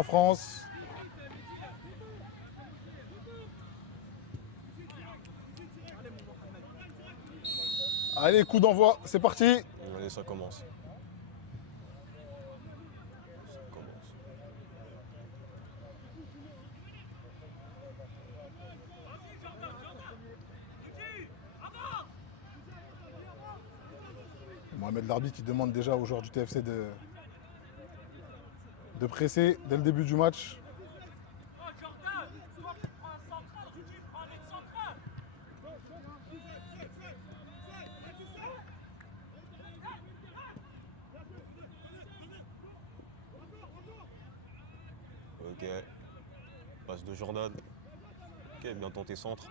en France. Allez, coup d'envoi, c'est parti. Allez, ça commence. Ça commence. Mohamed l'arbitre qui demande déjà aux joueurs du TFC de presser dès le début du match. Ok. Passe de Jordan. Ok, bien tenté centre.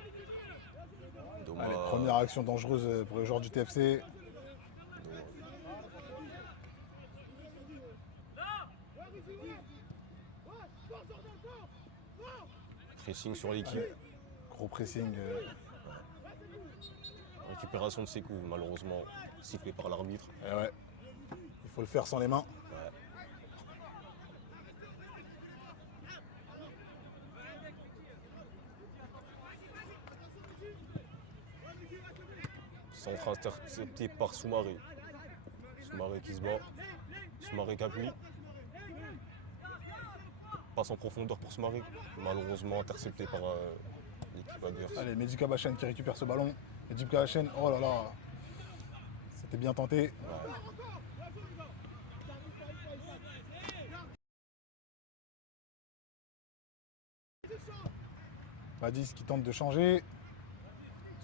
Dommage. Allez, première action dangereuse pour les joueurs du TFC. Pressing sur l'équipe. Allez, gros pressing. Récupération de Sekou, malheureusement, sifflé par l'arbitre. Et ouais, il faut le faire sans les mains. Ouais. Centre intercepté par Soumaré. Soumaré qui se bat. Soumaré qui appuie. Passe en profondeur pour Soumaré. Malheureusement intercepté par l'équipe adverse. Allez, Mehdi Kabachen qui récupère ce ballon. Mehdi Kabachen, oh là là. C'était bien tenté. Ouais. Badis qui tente de changer.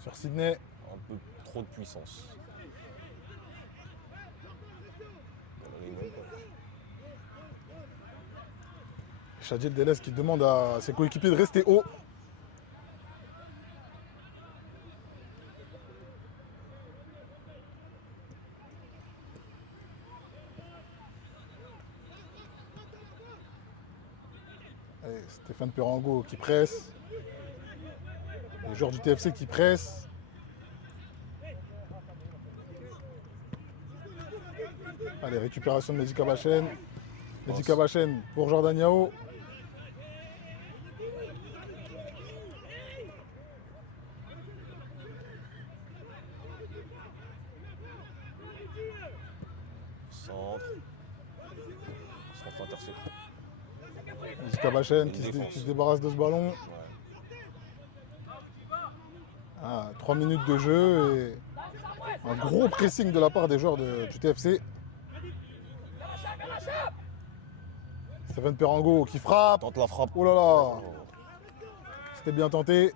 Sur Sydney. Un peu trop de puissance. Chadjel Delez qui demande à ses coéquipiers de rester haut. Allez, Stéphane Perango qui presse. Les joueurs du TFC qui pressent. Allez, récupération de Mehdi Kabachen. Mehdi Kabachen pour Jordan Yao. Centre. Centre intercepté. Mehdi Kabachen Une qui défense. se débarrasse de ce ballon. Ouais. 3 minutes de jeu et un gros pressing de la part des joueurs du TFC. Stéphane Perango qui frappe. Tente la frappe. Oh là là. C'était bien tenté.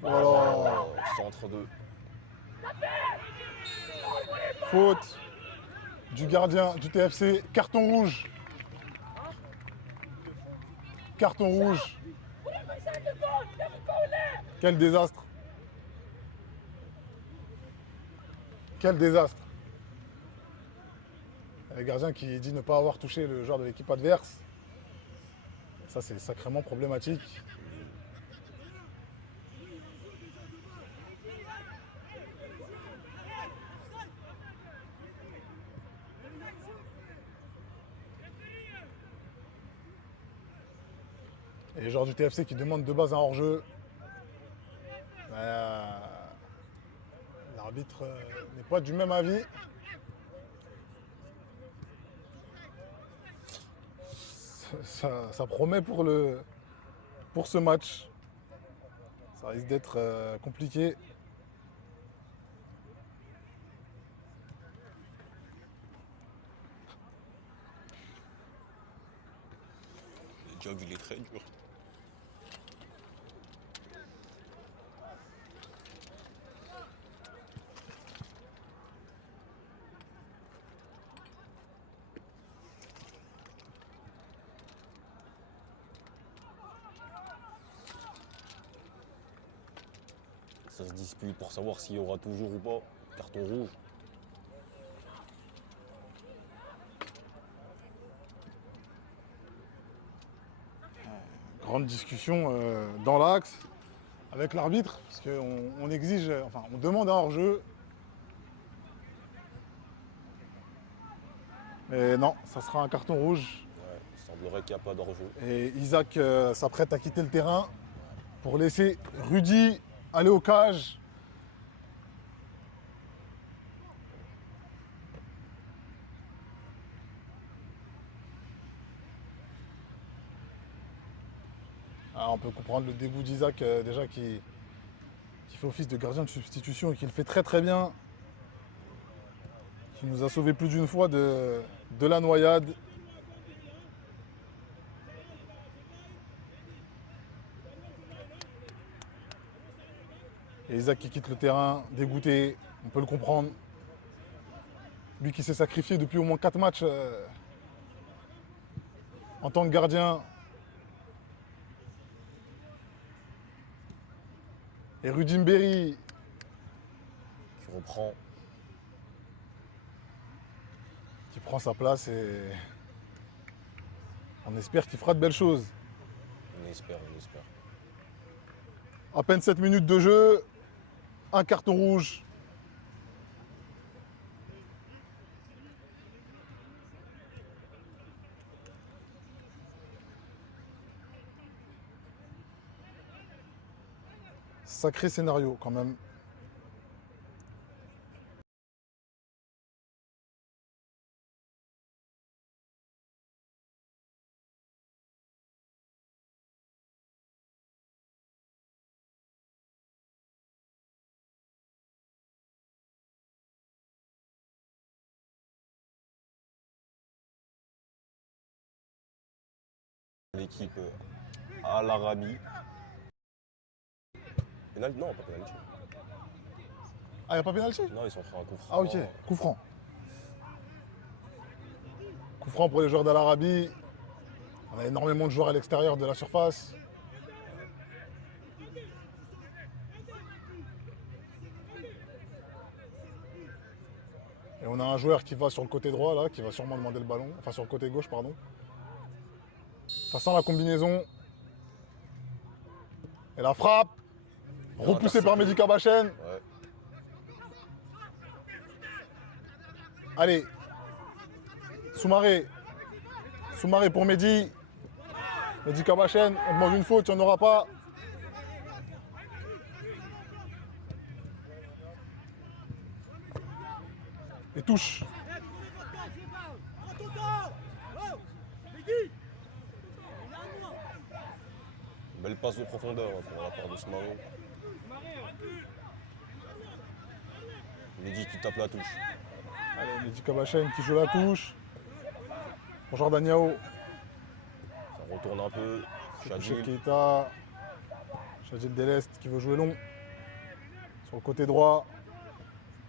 Voilà. Centre 2. Faute du gardien du TFC. Carton rouge. Carton rouge. Quel désastre. Quel désastre. Le gardien qui dit ne pas avoir touché le joueur de l'équipe adverse. Ça, c'est sacrément problématique. Et les joueurs du TFC qui demandent de base un hors-jeu. L'arbitre n'est pas du même avis. ça promet pour ce match. Ça risque d'être compliqué. Le job, il est très dur. Ça se dispute pour savoir s'il y aura toujours ou pas carton rouge. Grande discussion dans l'axe avec l'arbitre, parce qu'on exige, enfin on demande un hors-jeu. Mais non, ça sera un carton rouge. Ouais, il semblerait qu'il n'y a pas d'hors-jeu. Et Isaac s'apprête à quitter le terrain pour laisser Rudy aller au cage. Ah, on peut comprendre le dégoût d'Isaac déjà qui fait office de gardien de substitution et qui le fait très très bien. Qui nous a sauvé plus d'une fois de la noyade. Et Isaac qui quitte le terrain, dégoûté, on peut le comprendre. Lui qui s'est sacrifié depuis au moins 4 matchs en tant que gardien. Et Rudy Mbéry Qui reprend. qui prend sa place et on espère qu'il fera de belles choses. On espère, on espère. À peine 7 minutes de jeu, un carton rouge. Sacré scénario quand même. L'équipe à l'Arabie. Pénalty? Non, pas pénalty. Ah, il n'y a pas pénalty? Non, ils sont fait un coup franc. Ah ok, coup franc. Coup franc pour les joueurs d'Al Arabi. On a énormément de joueurs à l'extérieur de la surface. Et on a un joueur qui va sur le côté droit là, qui va sûrement demander le ballon. Enfin sur le côté gauche, pardon. Ça sent la combinaison. Et la frappe. Repoussée par Mehdi Kabachen. Ouais. Allez. Soumaré. Soumaré pour Mehdi. Mehdi Kabachen, on demande une faute, il n'y en aura pas. Et touche. Belle passe de profondeur pour la part de Soumaré. Mehdi qui tape la touche. Allez, Mehdi Kabachen qui joue la touche. Pour Jordan Yao. Ça retourne un peu. Chadjil Chadjil. Keita. Chadjil Delest qui veut jouer long. Sur le côté droit.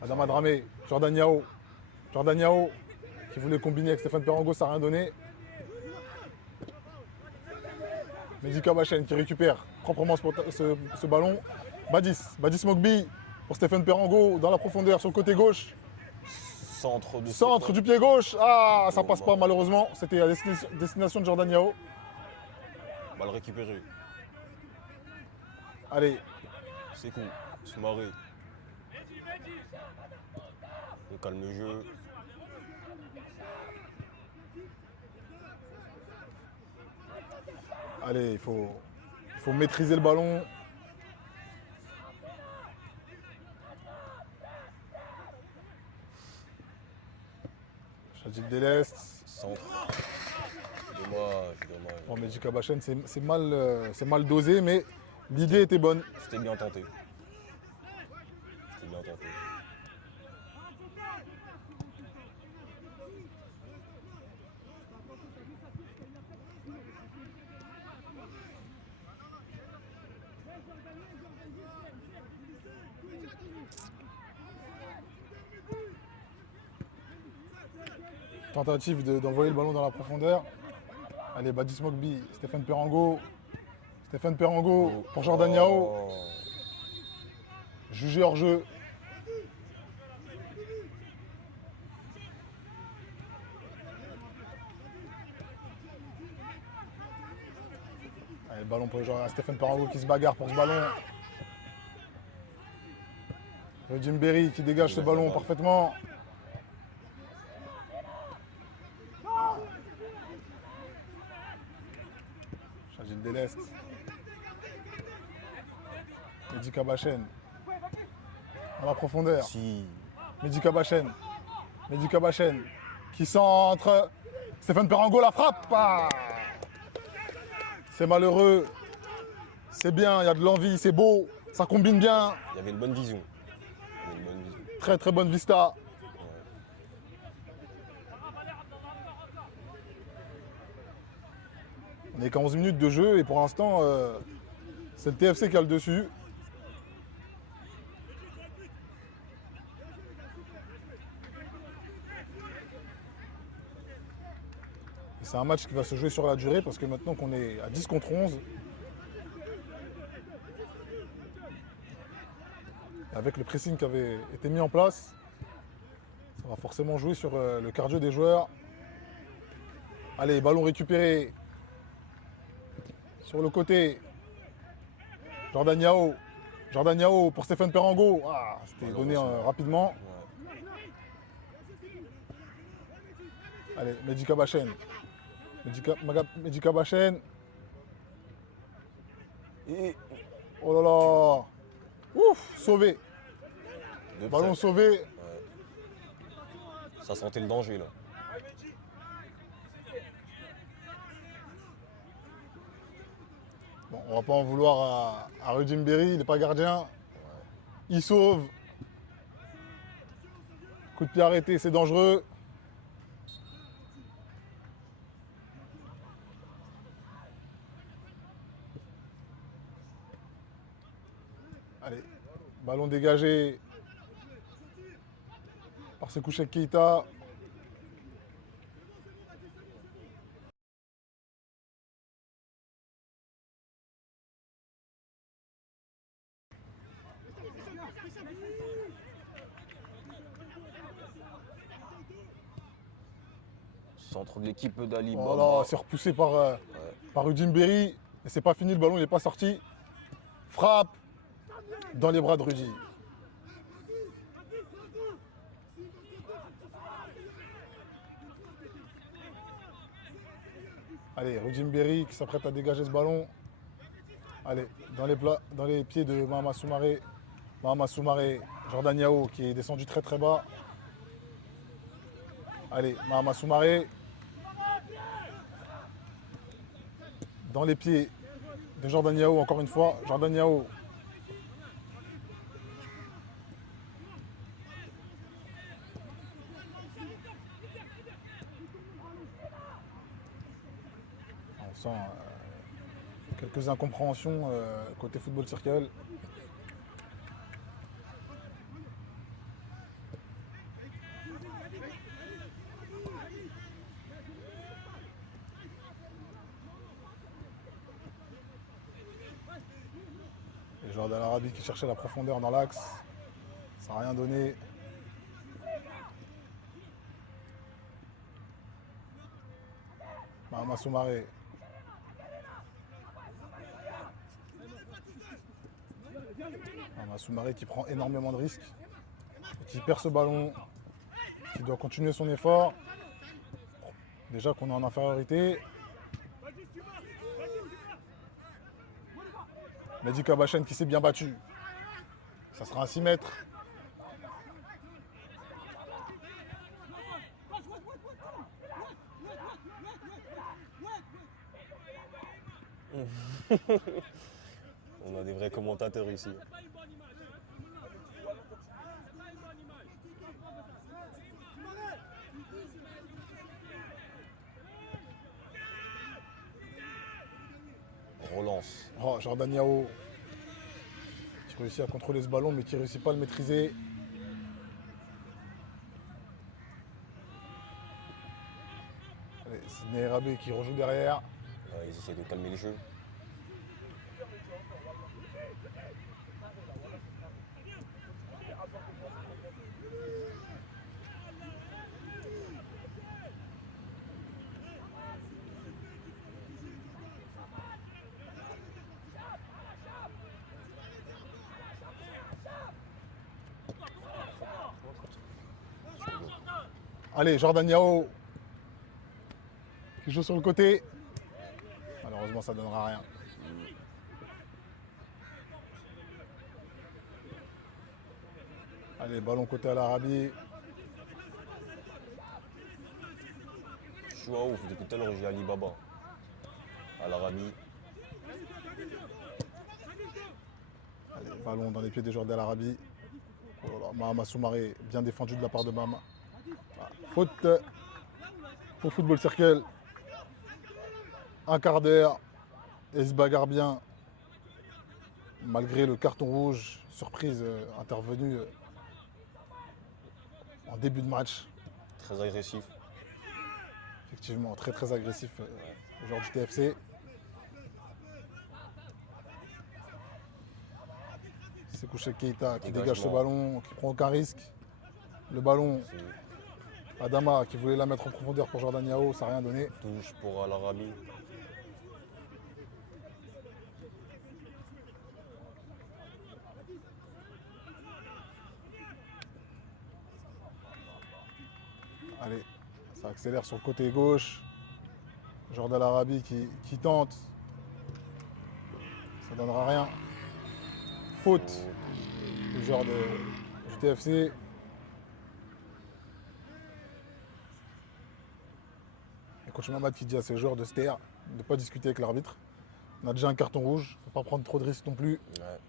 Adama Dramé. Jordan Yao. Jordan Yao qui voulait combiner avec Stéphane Perango, ça n'a rien donné. Mehdi Kabachen qui récupère proprement ce ballon. Badis Mokbi pour Stéphane Perango dans la profondeur sur le côté gauche. Centre du pied gauche. Ah, ça passe pas malheureusement. C'était à destination de Jordan Yao. Balle récupérée. Allez. C'est cool. Soumaré. On calme le jeu. Allez, il faut maîtriser le ballon. Chadjil Delest. Centre. Dommage. Bon, Mehdi Kabachen, c'est mal dosé, mais l'idée était bonne. C'était bien tenté. C'était bien tenté. Tentative d'envoyer le ballon dans la profondeur. Allez, Badis Mokbi, Stéphane Perango. Stéphane Perango pour Jordan Yao. Oh. Jugé hors jeu. Allez, le ballon pour Stéphane Perango qui se bagarre pour ce ballon. Jim Berry qui dégage ce ballon parfaitement. Chagil Delest. Mehdi Kabachen. Dans la profondeur. Si. Mehdi Kabachen. Mehdi Kabachen. Qui centre. Stéphane Perango la frappe. Ah, c'est malheureux. C'est bien, il y a de l'envie, c'est beau. Ça combine bien. Il y avait une bonne vision. Très très bonne vista. On est qu'à 11 minutes de jeu et pour l'instant, c'est le TFC qui a le dessus. C'est un match qui va se jouer sur la durée parce que maintenant qu'on est à 10 contre 11, avec le pressing qui avait été mis en place, ça va forcément jouer sur le cardio des joueurs. Allez, ballon récupéré sur le côté. Jordan Yao. Jordan Yao pour Stéphane Perango. Ah, c'était donné rapidement. Allez, Mehdi Kabachen. Mehdi Kabachen. Et oh là là. Ouf, sauvé. Ballon sauvé. Ouais. Ça sentait le danger là. Bon, on va pas en vouloir à Rudy Mberi, il n'est pas gardien. Ouais. Il sauve. Coup de pied arrêté, c'est dangereux. Allez, ballon dégagé par Sékou Keita. Centre de l'équipe d'Ali. Voilà, c'est repoussé par Rudy Mberi. Et c'est pas fini, le ballon il n'est pas sorti. Frappe dans les bras de Rudy. Allez, Rudy Mberi qui s'apprête à dégager ce ballon. Allez, dans les pieds de Mahama Soumaré. Mahama Soumaré, Jordan Yao qui est descendu très très bas. Allez, Mahama Soumaré. Dans les pieds de Jordan Yao, encore une fois. Jordan Yao. On sent quelques incompréhensions côté football circle. Jordan Arabi qui cherchait la profondeur dans l'axe. Ça n'a rien donné. Mahama Soumaré. Mahama Soumaré qui prend énormément de risques. Et qui perd ce ballon. Qui doit continuer son effort. Déjà qu'on est en infériorité. Mehdi Kabachen qui s'est bien battu. Ça sera un 6 mètres. On a des vrais commentateurs ici. Relance. Oh, Jordan Yao qui réussit à contrôler ce ballon mais qui ne réussit pas à le maîtriser. Allez, Sidney Rabé qui rejoue derrière. Ouais, ils essaient de calmer le jeu. Allez, Jordan Yao qui joue sur le côté. Malheureusement, ça ne donnera rien. Allez, ballon côté à l'Arabie. Je suis ouf, depuis tout à l'heure j'ai Alibaba. À l'Arabie. Allez, ballon dans les pieds des joueurs de l'Arabie. Oh là, Mahama Soumaré, bien défendu de la part de Mahama. Ah, faute pour Football Circle. Un quart d'heure. Et il se bagarre bien. Malgré le carton rouge, surprise intervenue en début de match. Très agressif. Effectivement, très très agressif, le joueur du TFC. C'est couché Keita qui dégage ce ballon, qui prend aucun risque. Le ballon, Adama qui voulait la mettre en profondeur pour Jordan Yao, ça n'a rien donné. Touche pour Al Arabi. Allez, ça accélère sur le côté gauche. Jordan Arabi qui tente. Ça donnera rien. Faute du joueur du TFC. Et coach Mamad qui dit à ses joueurs de se taire, de ne pas discuter avec l'arbitre. On a déjà un carton rouge, il ne faut pas prendre trop de risques non plus. Ouais.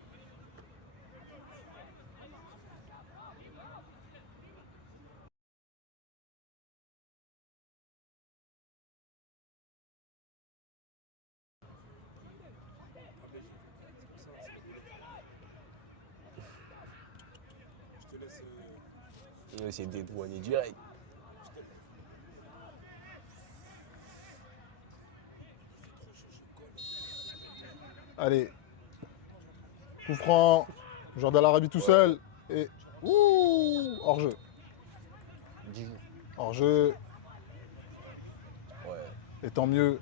On va essayer de dédouaner direct. Allez. Coup franc. Jordan Arabi tout seul. Et. Ouh, hors-jeu. 10 jours. Hors-jeu. Ouais. Et tant mieux.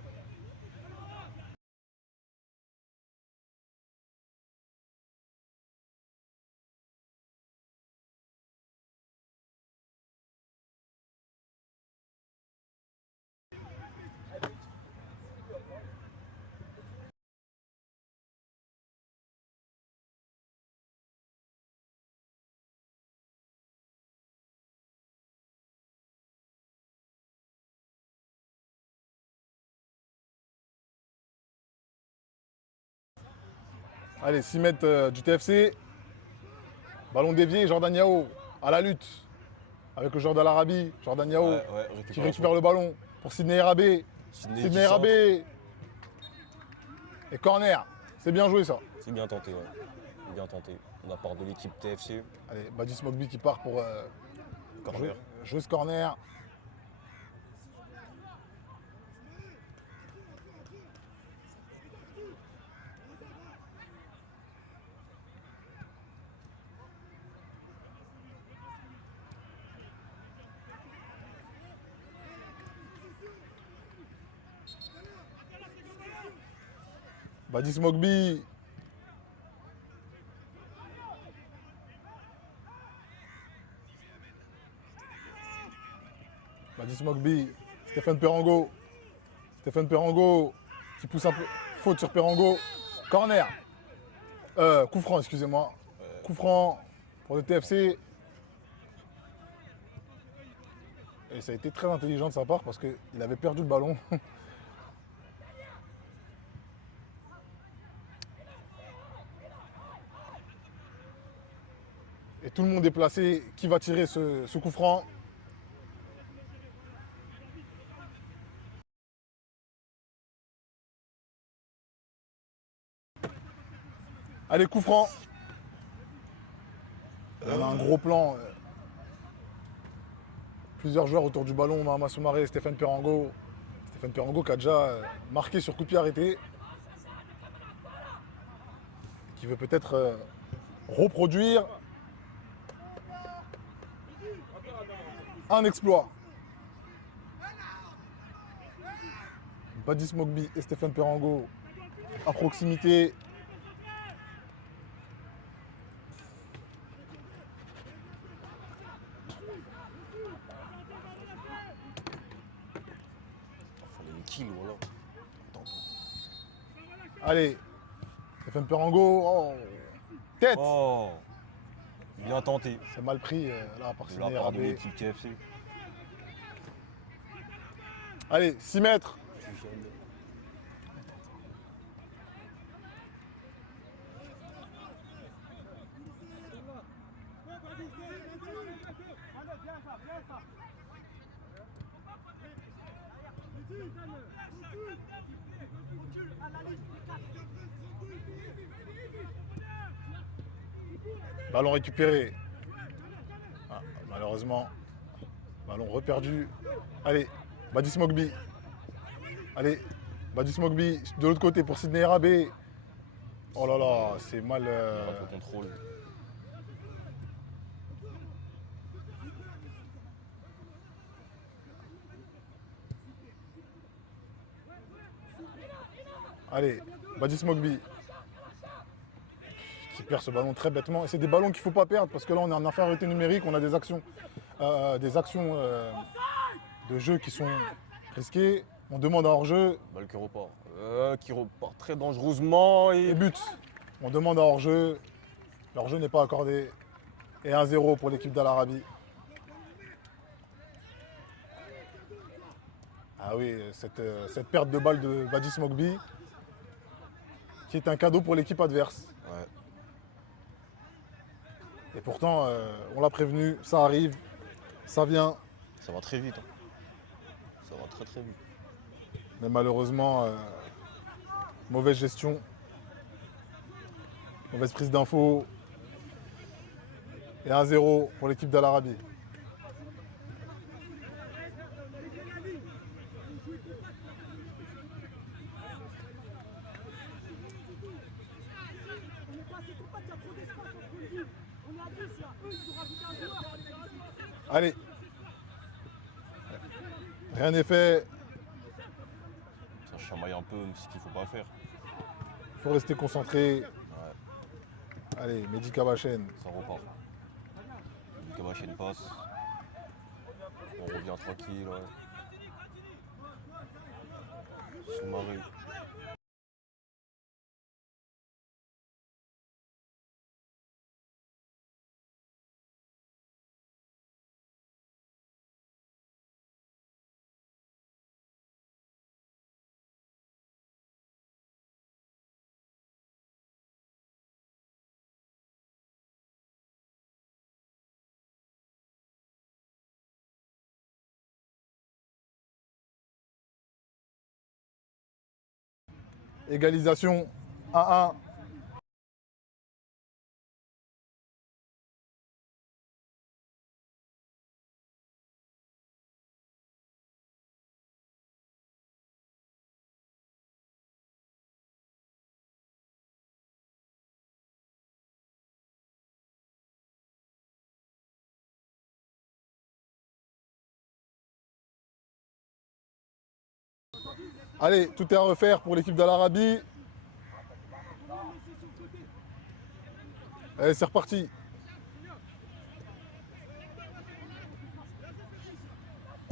Allez, 6 mètres du TFC. Ballon dévié, Jordan Yao à la lutte. Avec le joueur de l'Arabie, Jordan Yao, qui récupère le ballon pour Sidney Rabé. Sidney Rabé. Et corner. C'est bien joué ça. C'est bien tenté, ouais. Bien tenté. De la part de l'équipe TFC. Allez, Badis Mogbi qui part pour Corner. jouer ce corner. Badis Mogbi. Badis Mogbi. Stéphane Perango. Stéphane Perango qui pousse un peu. Faute sur Perango. Corner. Coup franc, excusez-moi. Coup franc pour le TFC. Et ça a été très intelligent de sa part parce qu'il avait perdu le ballon. Et tout le monde est placé. Qui va tirer ce coup franc? Allez, coup franc. On a un gros plan. Plusieurs joueurs autour du ballon. Mahama Soumaré, Stéphane Perango. Stéphane Perango qui a déjà marqué sur coup de pied arrêté. Qui veut peut-être reproduire un exploit. Badis Mogbi et Stéphane Perango à proximité. Fallait une kill, voilà. Allez, Stéphane Perango. Oh. Tête. Oh, bien tenté. C'est mal pris là par De la Sidney part de Rabé. l'équipe KFC. Allez, 6 mètres. Ballon récupéré. Ah, malheureusement, ballon reperdu. Allez, Badis Mogbi. Allez, Badis Mogbi de l'autre côté pour Sidney Rabé. Oh là là, c'est mal. Il rate le contrôle. Allez, Badis Mogbi. Qui perd ce ballon très bêtement. Et c'est des ballons qu'il ne faut pas perdre parce que là on est en infériorité numérique, on a des actions de jeu qui sont risquées. On demande un hors-jeu Balle qui repart très dangereusement et et but. On demande un hors-jeu. L'hors-jeu n'est pas accordé. Et 1-0 pour l'équipe d'Al Arabi. Ah oui, cette perte de balle de Badis Mogbi qui est un cadeau pour l'équipe adverse. ouais. Et pourtant, on l'a prévenu, ça arrive, ça vient. Ça va très vite. Hein. Ça va très très vite. Mais malheureusement, mauvaise gestion, mauvaise prise d'infos. Et 1-0 pour l'équipe d'Al Arabi. Allez. Rien n'est fait. Ça chamaille un peu, ce qu'il ne faut pas faire. Il faut rester concentré. Ouais, Allez, Mehdi Kabachen. ça repart. Kabachen passe. On revient tranquille. Ouais. Soumaré. Égalisation 1-1. Allez, tout est à refaire pour l'équipe d'Al Arabi. Allez, c'est reparti.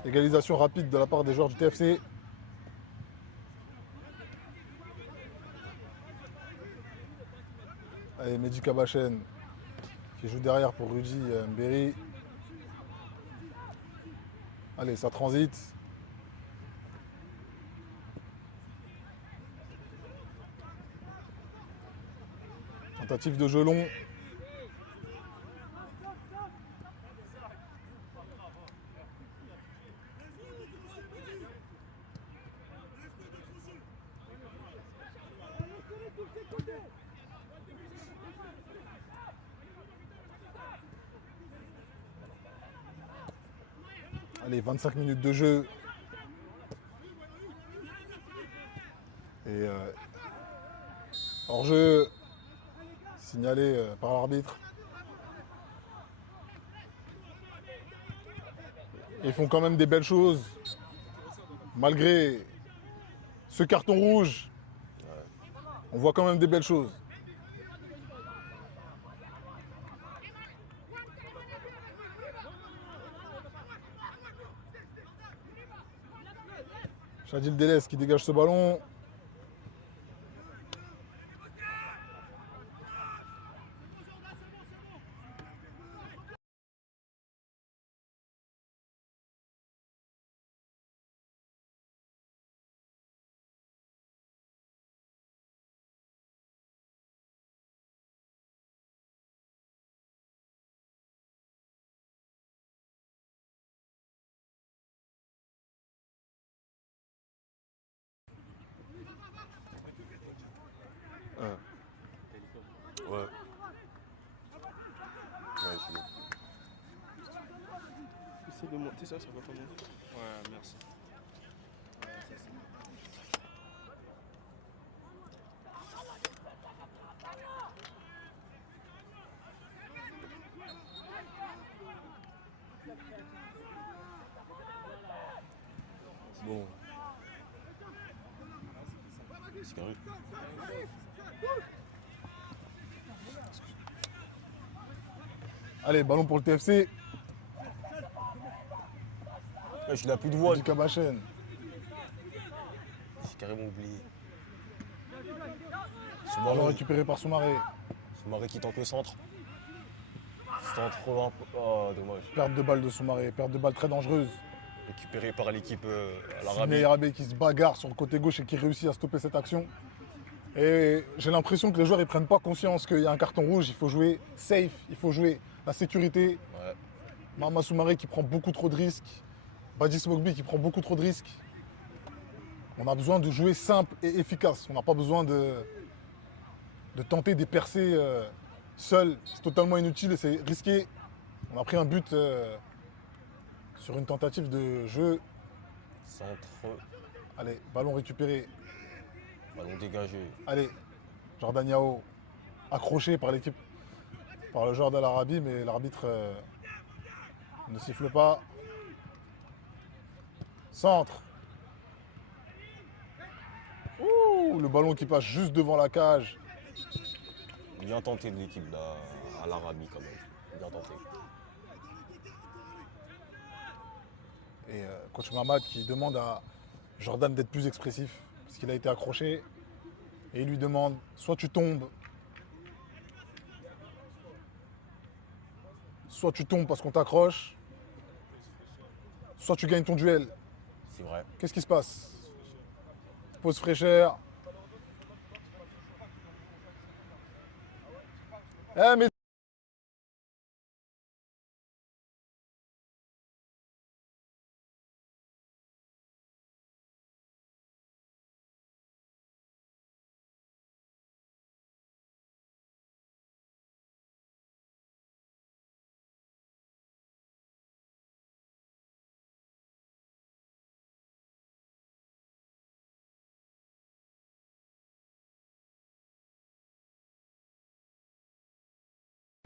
Égalisation rapide de la part des joueurs du TFC. Allez, Mehdi Kabachen qui joue derrière pour Rudy Mberi. Allez, ça transite. Tentative de jeu long. Allez, 25 minutes de jeu. Et hors-jeu signalé par l'arbitre. Ils font quand même des belles choses. Malgré ce carton rouge, on voit quand même des belles choses. Chadil Delès qui dégage ce ballon. Ouais. Ouais, je suis bon. Essaye de monter ça, ça va pas monter. Ouais, merci. Bon. C'est carré. Allez, ballon pour le TFC. Il a plus de voix. Du Kabachen. J'ai carrément oublié. Ballon récupéré par Soumaré. Soumaré qui tente le centre. Centre un peu. Oh, dommage. Perte de balle de Soumaré. Perte de balle très dangereuse. Récupéré par l'équipe à l'Arabie. Sidney Rabé qui se bagarre sur le côté gauche et qui réussit à stopper cette action. Et j'ai l'impression que les joueurs ne prennent pas conscience qu'il y a un carton rouge. Il faut jouer safe, il faut jouer la sécurité. Ouais. Mahama Soumaré qui prend beaucoup trop de risques. Badji Mogbi qui prend beaucoup trop de risques. On a besoin de jouer simple et efficace. On n'a pas besoin de tenter des percées seul. C'est totalement inutile et c'est risqué. On a pris un but sur une tentative de jeu. Centre. Allez, ballon récupéré. Ballon dégagé. Allez, Jordan Yao accroché par l'équipe, par le joueur d'Al Arabi, mais l'arbitre ne siffle pas. Centre. Ouh, le ballon qui passe juste devant la cage. Bien tenté de l'équipe à l'Arabie quand même. Bien tenté. Et coach Mamad qui demande à Jordan d'être plus expressif parce qu'il a été accroché. Et il lui demande, soit tu tombes parce qu'on t'accroche, soit tu gagnes ton duel. C'est vrai. Qu'est-ce qui se passe? Pause fraîcheur. Eh mais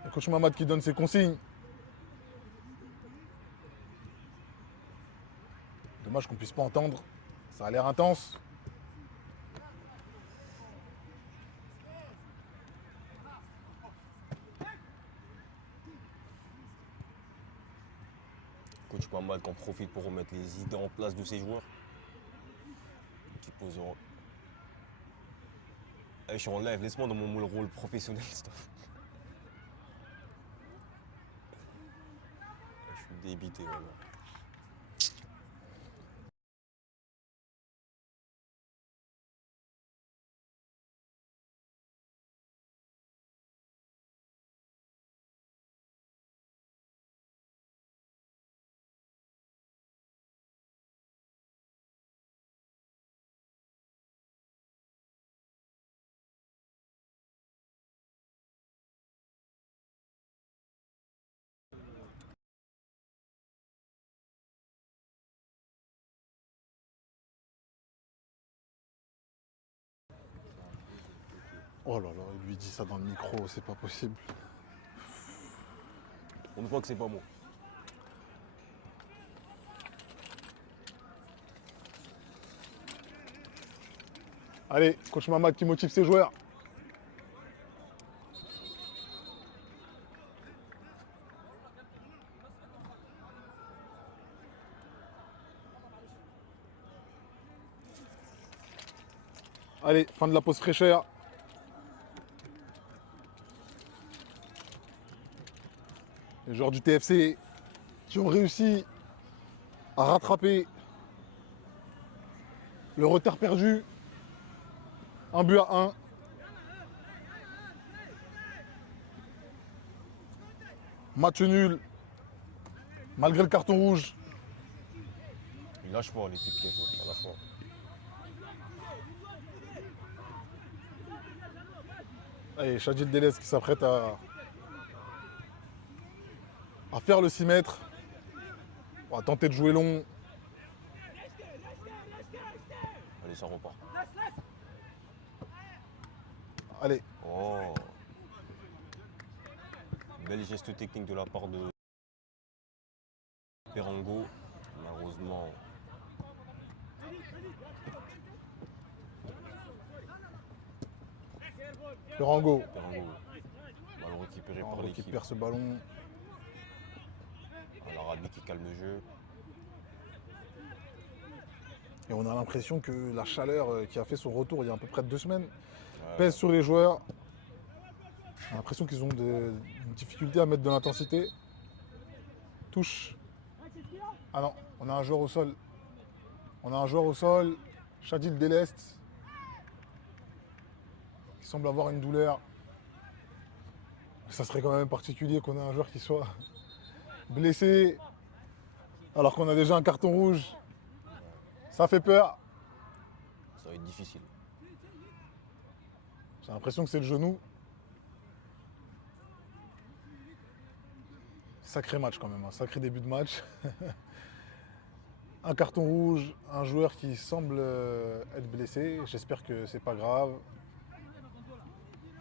le coach Mamad qui donne ses consignes. Dommage qu'on ne puisse pas entendre. Ça a l'air intense. Coach Mamad qui en profite pour remettre les idées en place de ses joueurs. Qui poseront. Je suis en live, laisse-moi dans mon moule rôle professionnel, s'il te plaît. Je suis débité, vraiment. Oh là là, il lui dit ça dans le micro, c'est pas possible. On voit que c'est pas moi. Allez, coach Mamad qui motive ses joueurs. Allez, fin de la pause fraîcheur. Les joueurs du TFC qui ont réussi à rattraper le retard perdu. 1-1. Match nul. Malgré le carton rouge. Il lâche pas les pieds, il lâche pas. Allez, Chadil Delez qui s'apprête à faire le 6 mètres. On va tenter de jouer long. Allez, ça repart. Allez, Oh. Bel geste technique de la part de Perango. Malheureusement, Perango. Perango, mal récupéré par Perango qui l'équipe. perd ce ballon. L'Arabie qui calme le jeu. Et on a l'impression que la chaleur qui a fait son retour il y a à peu près 2 semaines Ouais. pèse sur les joueurs. On a l'impression qu'ils ont une difficulté à mettre de l'intensité. Touche. Ah non, on a un joueur au sol. On a un joueur au sol, Chadil Delest, qui semble avoir une douleur. Ça serait quand même particulier qu'on ait un joueur qui soit blessé, alors qu'on a déjà un carton rouge. Ça fait peur. Ça va être difficile. J'ai l'impression que c'est le genou. Sacré match quand même, un sacré début de match. Un carton rouge, un joueur qui semble être blessé. J'espère que c'est pas grave.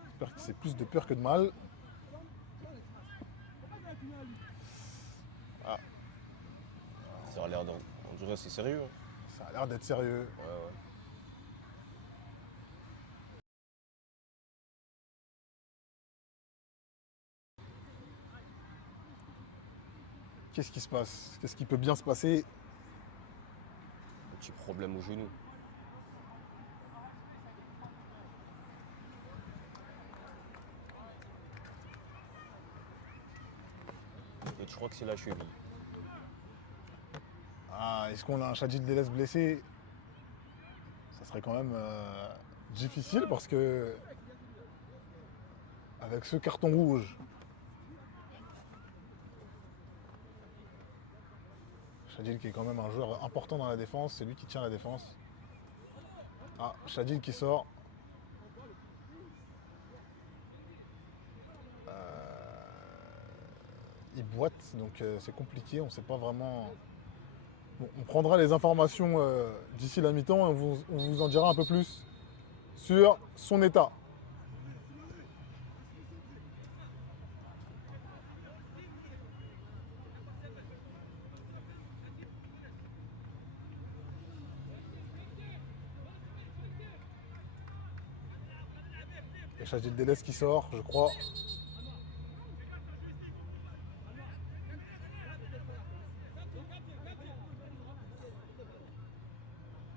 J'espère que c'est plus de peur que de mal. Ça a l'air d'en. On dirait que c'est sérieux. Hein. Ça a l'air d'être sérieux. Ouais, ouais. Qu'est-ce qui se passe? Qu'est-ce qui peut bien se passer? Petit problème au genou. Et je crois que c'est la cheville. Ah, est-ce qu'on a un Chadil Delez blessé? Ça serait quand même difficile parce que avec ce carton rouge, Chadil qui est quand même un joueur important dans la défense, c'est lui qui tient la défense. Ah, Chadil qui sort. Il boite, donc c'est compliqué, on ne sait pas vraiment. Bon, on prendra les informations d'ici la mi-temps et on vous en dira un peu plus sur son état. Et Chadil Delez qui sort, je crois.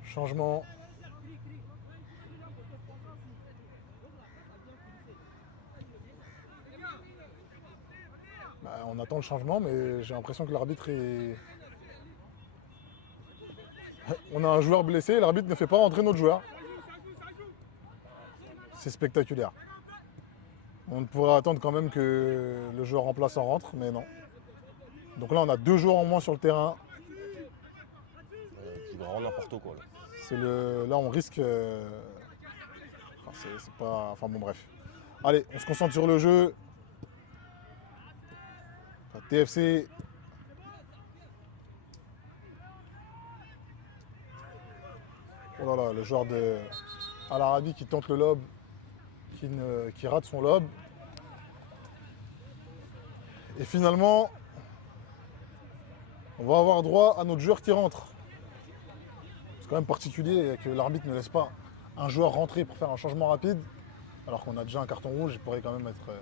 Changement. Bah, on attend le changement, mais j'ai l'impression que l'arbitre est... On a un joueur blessé, l'arbitre ne fait pas rentrer notre joueur. C'est spectaculaire. On pourrait attendre quand même que le joueur remplaçant rentre, mais non. Donc là, on a 2 joueurs en moins sur le terrain. C'est vraiment n'importe quoi là. Là, on risque... Enfin, c'est pas... Enfin bon, bref. Allez, on se concentre sur le jeu. Enfin, TFC. Oh là là, le joueur de Al Arabi qui tente le lob. qui rate son lob. Et finalement, on va avoir droit à notre joueur qui rentre. C'est quand même particulier que l'arbitre ne laisse pas un joueur rentrer pour faire un changement rapide, alors qu'on a déjà un carton rouge, il pourrait quand même être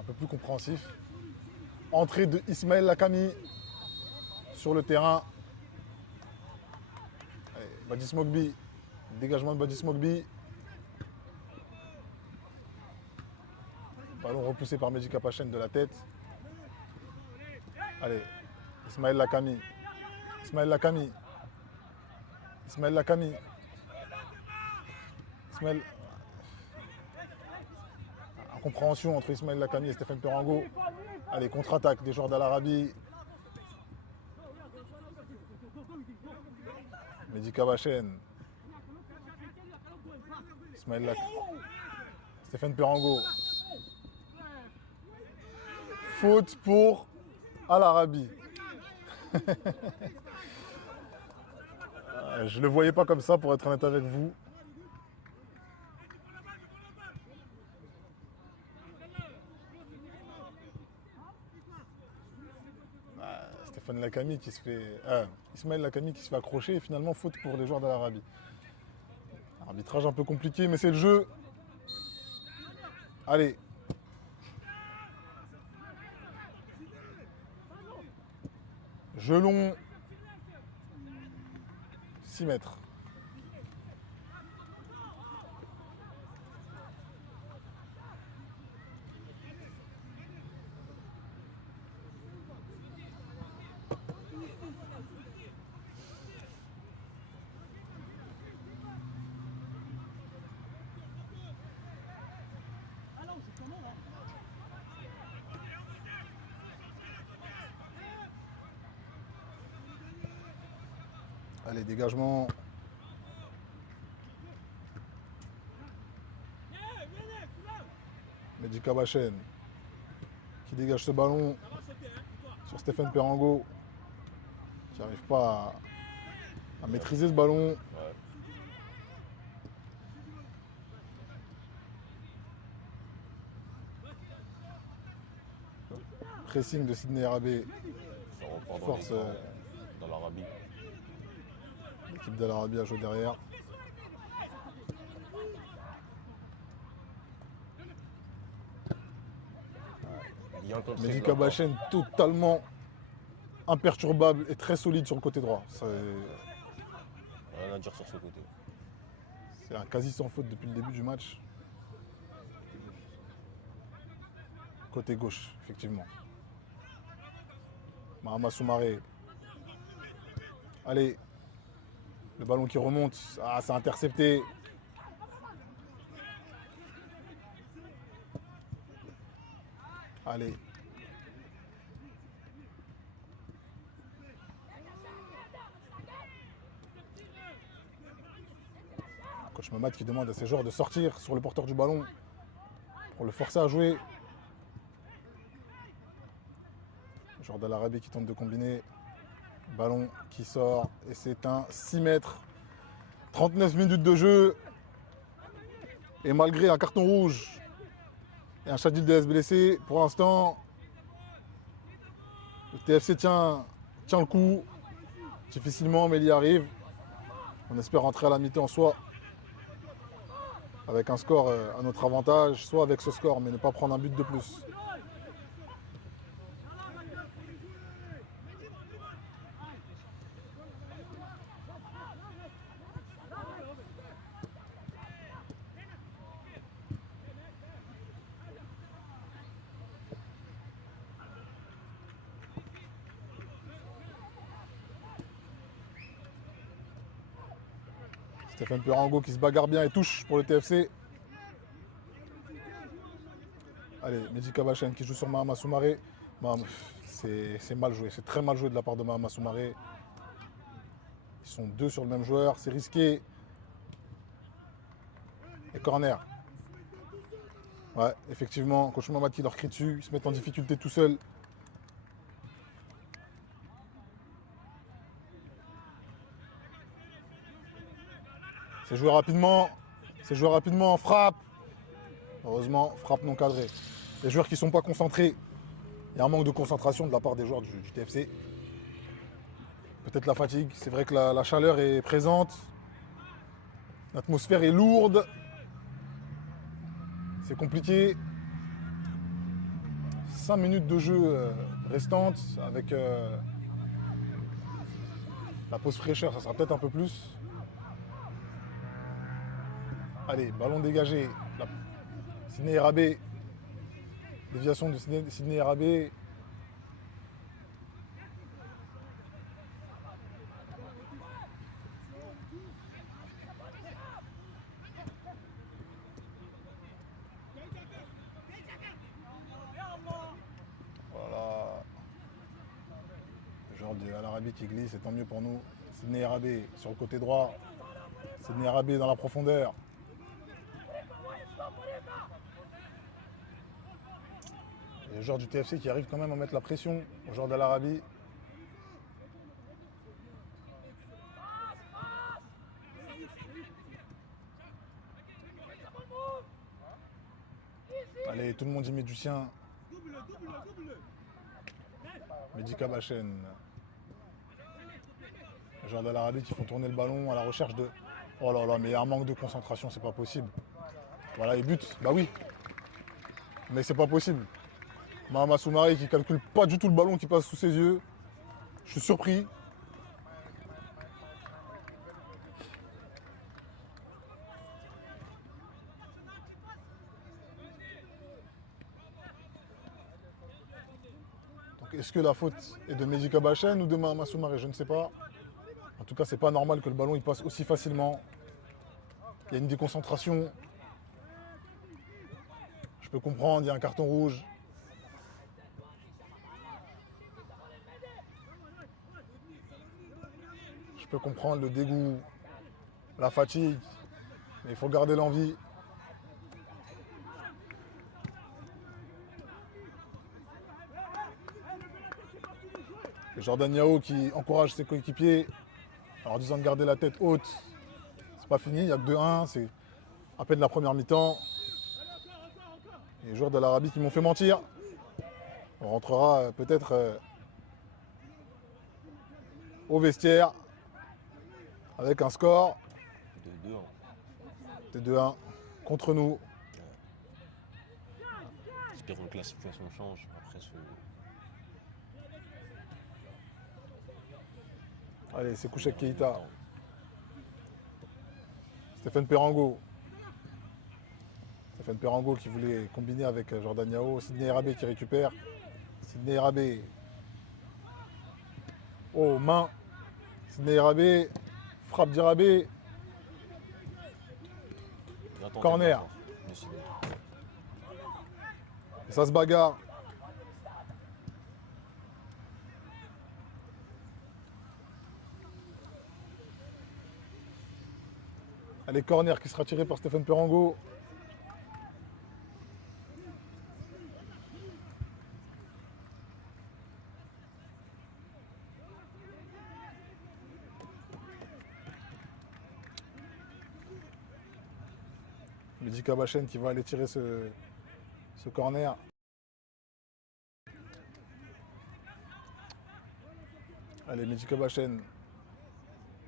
un peu plus compréhensif. Entrée de Ismaël Lakami sur le terrain. Allez, Badis Mogbi, dégagement de Badis Mogbi. Ballon repoussé par Mehdi Kapachen de la tête. Allez, Ismaël Lakami. Ismaël Lakami. Ismaël Lakami. Ismaël. Incompréhension entre Ismaël Lakami et Stéphane Perango. Allez, contre-attaque des joueurs d'Al Arabi. Mehdi Kabachen. Ismaël Lakami. Stéphane Perango. Faute pour Al Arabi. Je ne le voyais pas comme ça, pour être honnête avec vous. Stéphane Lakami qui se fait. Ismaël Lakami qui se fait accrocher et finalement faute pour les joueurs d'Al Arabi. Arbitrage un peu compliqué, mais c'est le jeu. Allez. Gelon. 6 mètres. Allez, dégagement. Mehdi Kabachen qui dégage ce ballon sur Stéphane Perango qui n'arrive pas à maîtriser ce ballon. Ouais. Pressing de Sidney Arabé. Ça reprend dans Force, les camps, dans l'Arabie. L'équipe d'Al Arabi a joué derrière. Bien contré Mehdi de la part. Kabachen totalement imperturbable et très solide sur le côté droit. Rien à dire sur ce côté. C'est un quasi sans faute depuis le début du match. Côté gauche, effectivement. Mahama Soumaré. Allez. Le ballon qui remonte. Ah, c'est intercepté. Allez. Coach Mamad qui demande à ses joueurs de sortir sur le porteur du ballon pour le forcer à jouer. Le joueur d'Al Arabi qui tente de combiner. Ballon qui sort et c'est un 6 mètres. 39 minutes de jeu. Et malgré un carton rouge et un Shadil DS blessé, pour l'instant, le TFC tient le coup. Difficilement, mais il y arrive. On espère rentrer à la mi-temps, soit avec un score à notre avantage, soit avec ce score, mais ne pas prendre un but de plus. Stéphane Perango qui se bagarre bien et touche pour le TFC. Allez, Mehdi Kabachen qui joue sur Mahama Soumaré. C'est mal joué, c'est très mal joué de la part de Mahama Soumaré. Ils sont deux sur le même joueur, c'est risqué. Et corner. Ouais, effectivement, coach Mamad qui leur crie dessus, ils se mettent en difficulté tout seuls. C'est joué rapidement, frappe. Heureusement, frappe non cadrée. Les joueurs qui ne sont pas concentrés, il y a un manque de concentration de la part des joueurs du TFC. Peut-être la fatigue, c'est vrai que la chaleur est présente. L'atmosphère est lourde. C'est compliqué. 5 minutes de jeu restantes avec la pause fraîcheur, ça sera peut-être un peu plus. Allez, ballon dégagé. Sidney Rabé. Déviation de Sidney Rabé. Voilà. Le genre de Al Arabi qui glisse, c'est tant mieux pour nous. Sidney Rabé sur le côté droit. Sidney Rabé dans la profondeur. Et les joueurs du TFC qui arrivent quand même à mettre la pression aux joueurs d'Al Arabi. Allez, tout le monde y met du sien. Mehdi Kabachen. Les joueurs d'Al Arabi qui font tourner le ballon à la recherche de... Oh là là, mais il y a un manque de concentration, c'est pas possible. Voilà, il bute. Bah oui. Mais c'est pas possible. Mahama Soumaré qui calcule pas du tout le ballon qui passe sous ses yeux. Je suis surpris. Donc est-ce que la faute est de Mehdi Kabachen ou de Mahama Soumaré? Je ne sais pas. En tout cas, c'est pas normal que le ballon il passe aussi facilement. Il y a une déconcentration. Je peux comprendre, il y a un carton rouge. Je peux comprendre le dégoût, la fatigue, mais il faut garder l'envie. Et Jordan Yao qui encourage ses coéquipiers en leur disant de garder la tête haute. C'est pas fini, il n'y a que 2-1, c'est à peine la première mi-temps. Et les joueurs de l'Arabie qui m'ont fait mentir. On rentrera peut-être au vestiaire avec un score de 2-1 contre nous. Espérons que la situation change après ce... Allez, c'est Kouchek Keita. Stéphane Perango. Stéphane Perango qui voulait combiner avec Jordan Yao. Sidney Rabé qui récupère. Sidney Rabé. Oh, main. Sidney Rabé. Frappe d'Irabé. Corner. Et ça se bagarre. Allez, corner qui sera tiré par Stéphane Perango. Mehdi Kabachen qui va aller tirer ce corner. Allez, Mehdi Kabachen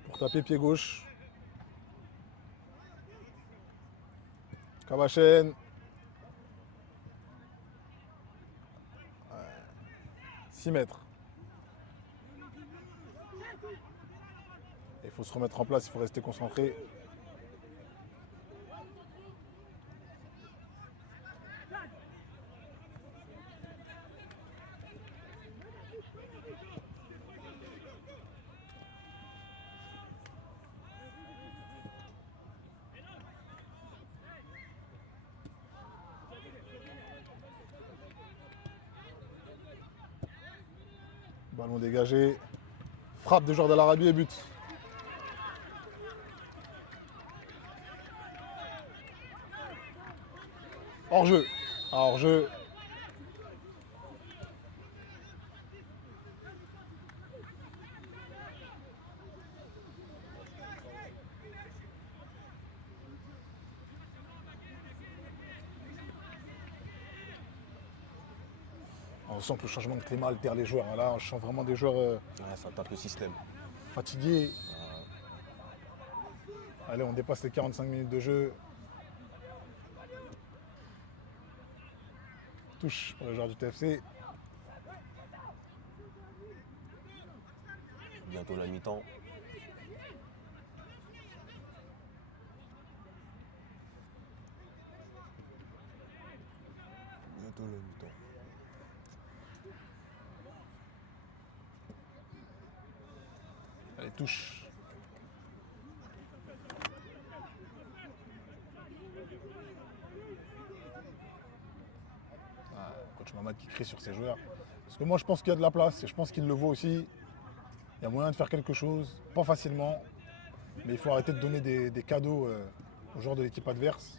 pour taper pied gauche. Kabachen. 6 mètres. Il faut se remettre en place, il faut rester concentré. Ballon dégagé. Frappe de joueur de l'Arabie et but. Hors-jeu. Hors-jeu. On sent que le changement de climat altère les joueurs. Là, on sent vraiment des joueurs Ouais, ça tape le système. fatigués. Allez, on dépasse les 45 minutes de jeu. Touche pour les joueurs du TFC. Bientôt la mi-temps. Bientôt la mi-temps. Allez, touche. Coach Mamad qui crie sur ses joueurs. Parce que moi, je pense qu'il y a de la place et je pense qu'il le vaut aussi. Il y a moyen de faire quelque chose, pas facilement, mais il faut arrêter de donner des cadeaux aux joueurs de l'équipe adverse.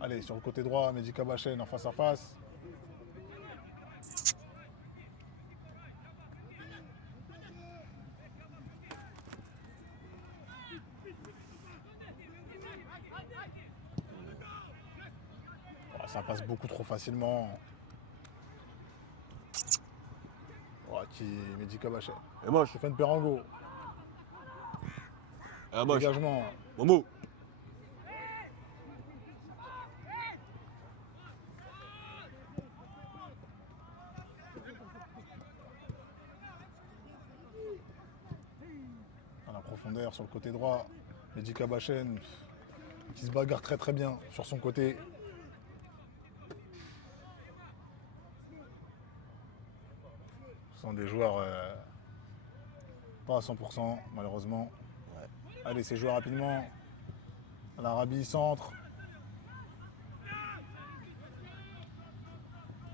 Allez, sur le côté droit, Mehdi Kabachen en face à face. Oh, ça passe beaucoup trop facilement. Oh, Mehdi Kabachen. Et moche. Stéphane Perango. Et moche. Dégagement. Momo. Dans la profondeur sur le côté droit. Mehdi Kabachen qui se bagarre très très bien sur son côté. Ce sont des joueurs pas à 100% malheureusement. Ouais. Allez, c'est joué rapidement. L'Arabie centre.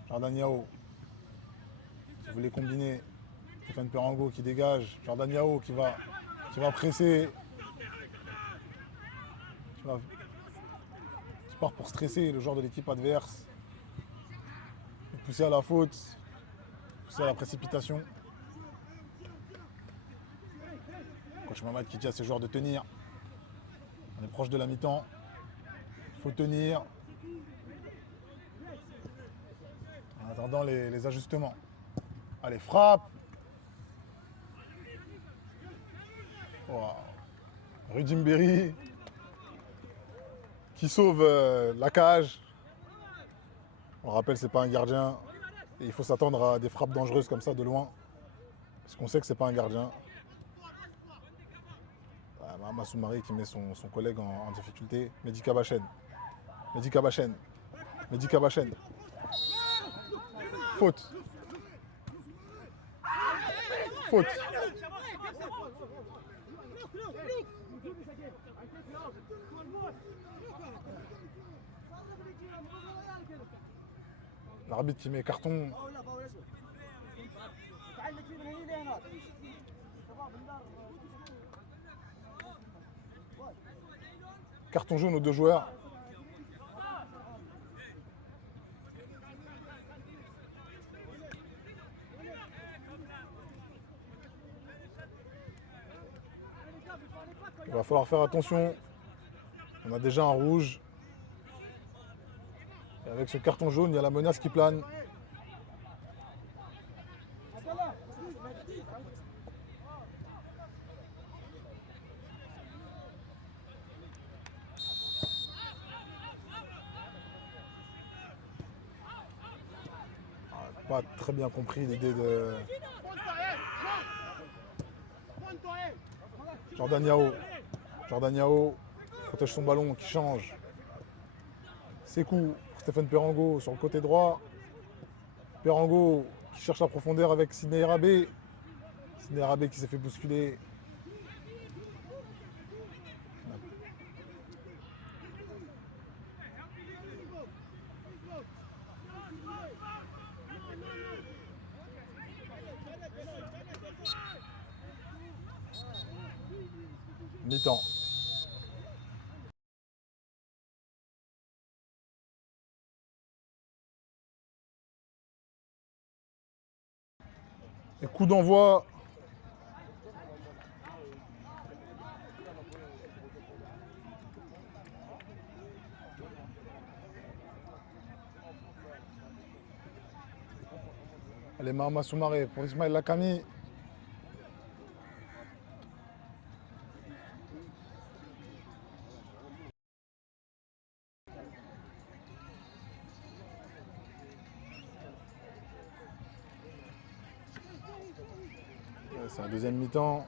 Jordan Yao. Si vous voulez combiner. Stéphane Perango qui dégage. Jordan Yao qui va presser. Qui part pour stresser le joueur de l'équipe adverse. Pousser à la faute. Pousser à la précipitation. Coach Mamad qui dit à ses joueurs de tenir. On est proche de la mi-temps. Il faut tenir. En attendant les ajustements. Allez, frappe. Wow. Rudy Mberi qui sauve la cage. On rappelle, c'est pas un gardien. Et il faut s'attendre à des frappes dangereuses comme ça de loin. Parce qu'on sait que c'est pas un gardien. Mahama Soumaré qui met son collègue en difficulté. Mehdi Kabachen. Mehdi Kabachen. Mehdi Kabachen. Faute. Faute. L'arbitre qui met carton. Carton jaune aux deux joueurs. Il va falloir faire attention. On a déjà un rouge. Et avec ce carton jaune, il y a la menace qui plane. Pas très bien compris l'idée de Jordan Yao. Jordan Yao protège son ballon qui change. Sekou, Stéphane Perango sur le côté droit. Perango qui cherche la profondeur avec Sidney Rabé. Sidney Rabé qui s'est fait bousculer. Mi-temps. Et coup d'envoi. Allez, Mahama Soumaré pour Ismaël Lakami. C'est la deuxième mi-temps.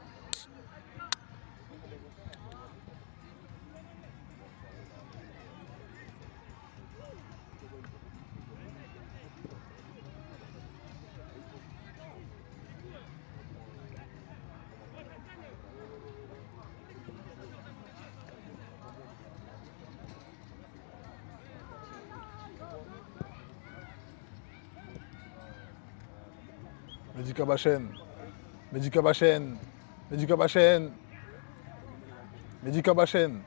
Mehdi Kabachen. Mehdi Kabachen. Mehdi Kabachen. Mehdi Kabachen.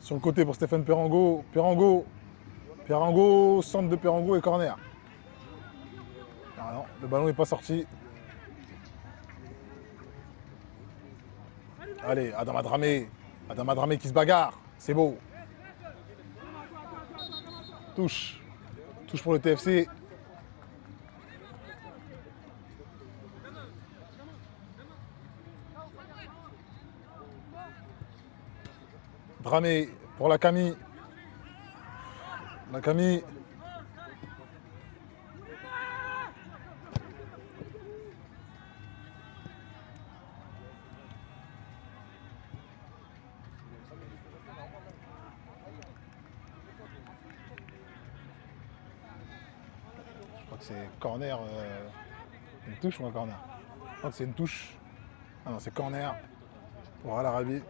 Sur le côté pour Stéphane Perango. Perango. Perango, centre de Perango et corner. Ah non, le ballon n'est pas sorti. Allez, Adama Dramé. Adama Dramé qui se bagarre. C'est beau. Touche. Touche pour le TFC. Dramé pour Lakami. Lakami. Je crois que c'est corner. Une touche ou un corner? Je crois que c'est une touche. Ah non, c'est corner pour Al Arabi.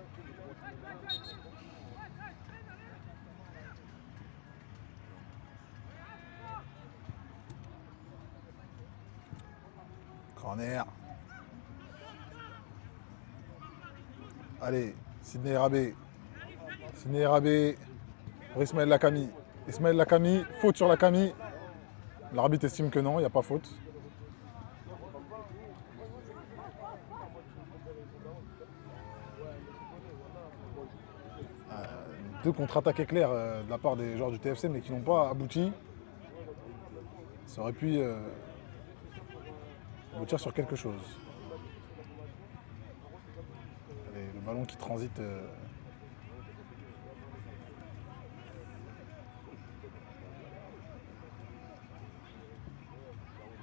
Corner. Allez, Sidney Rabé. Sidney Rabé pour Ismaël Lakami. Ismaël Lakami, faute sur Lakami. L'arbitre estime que non, il n'y a pas faute. Deux contre-attaques éclairs de la part des joueurs du TFC, mais qui n'ont pas abouti. Ça aurait pu aboutir sur quelque chose. Allez, le ballon qui transite.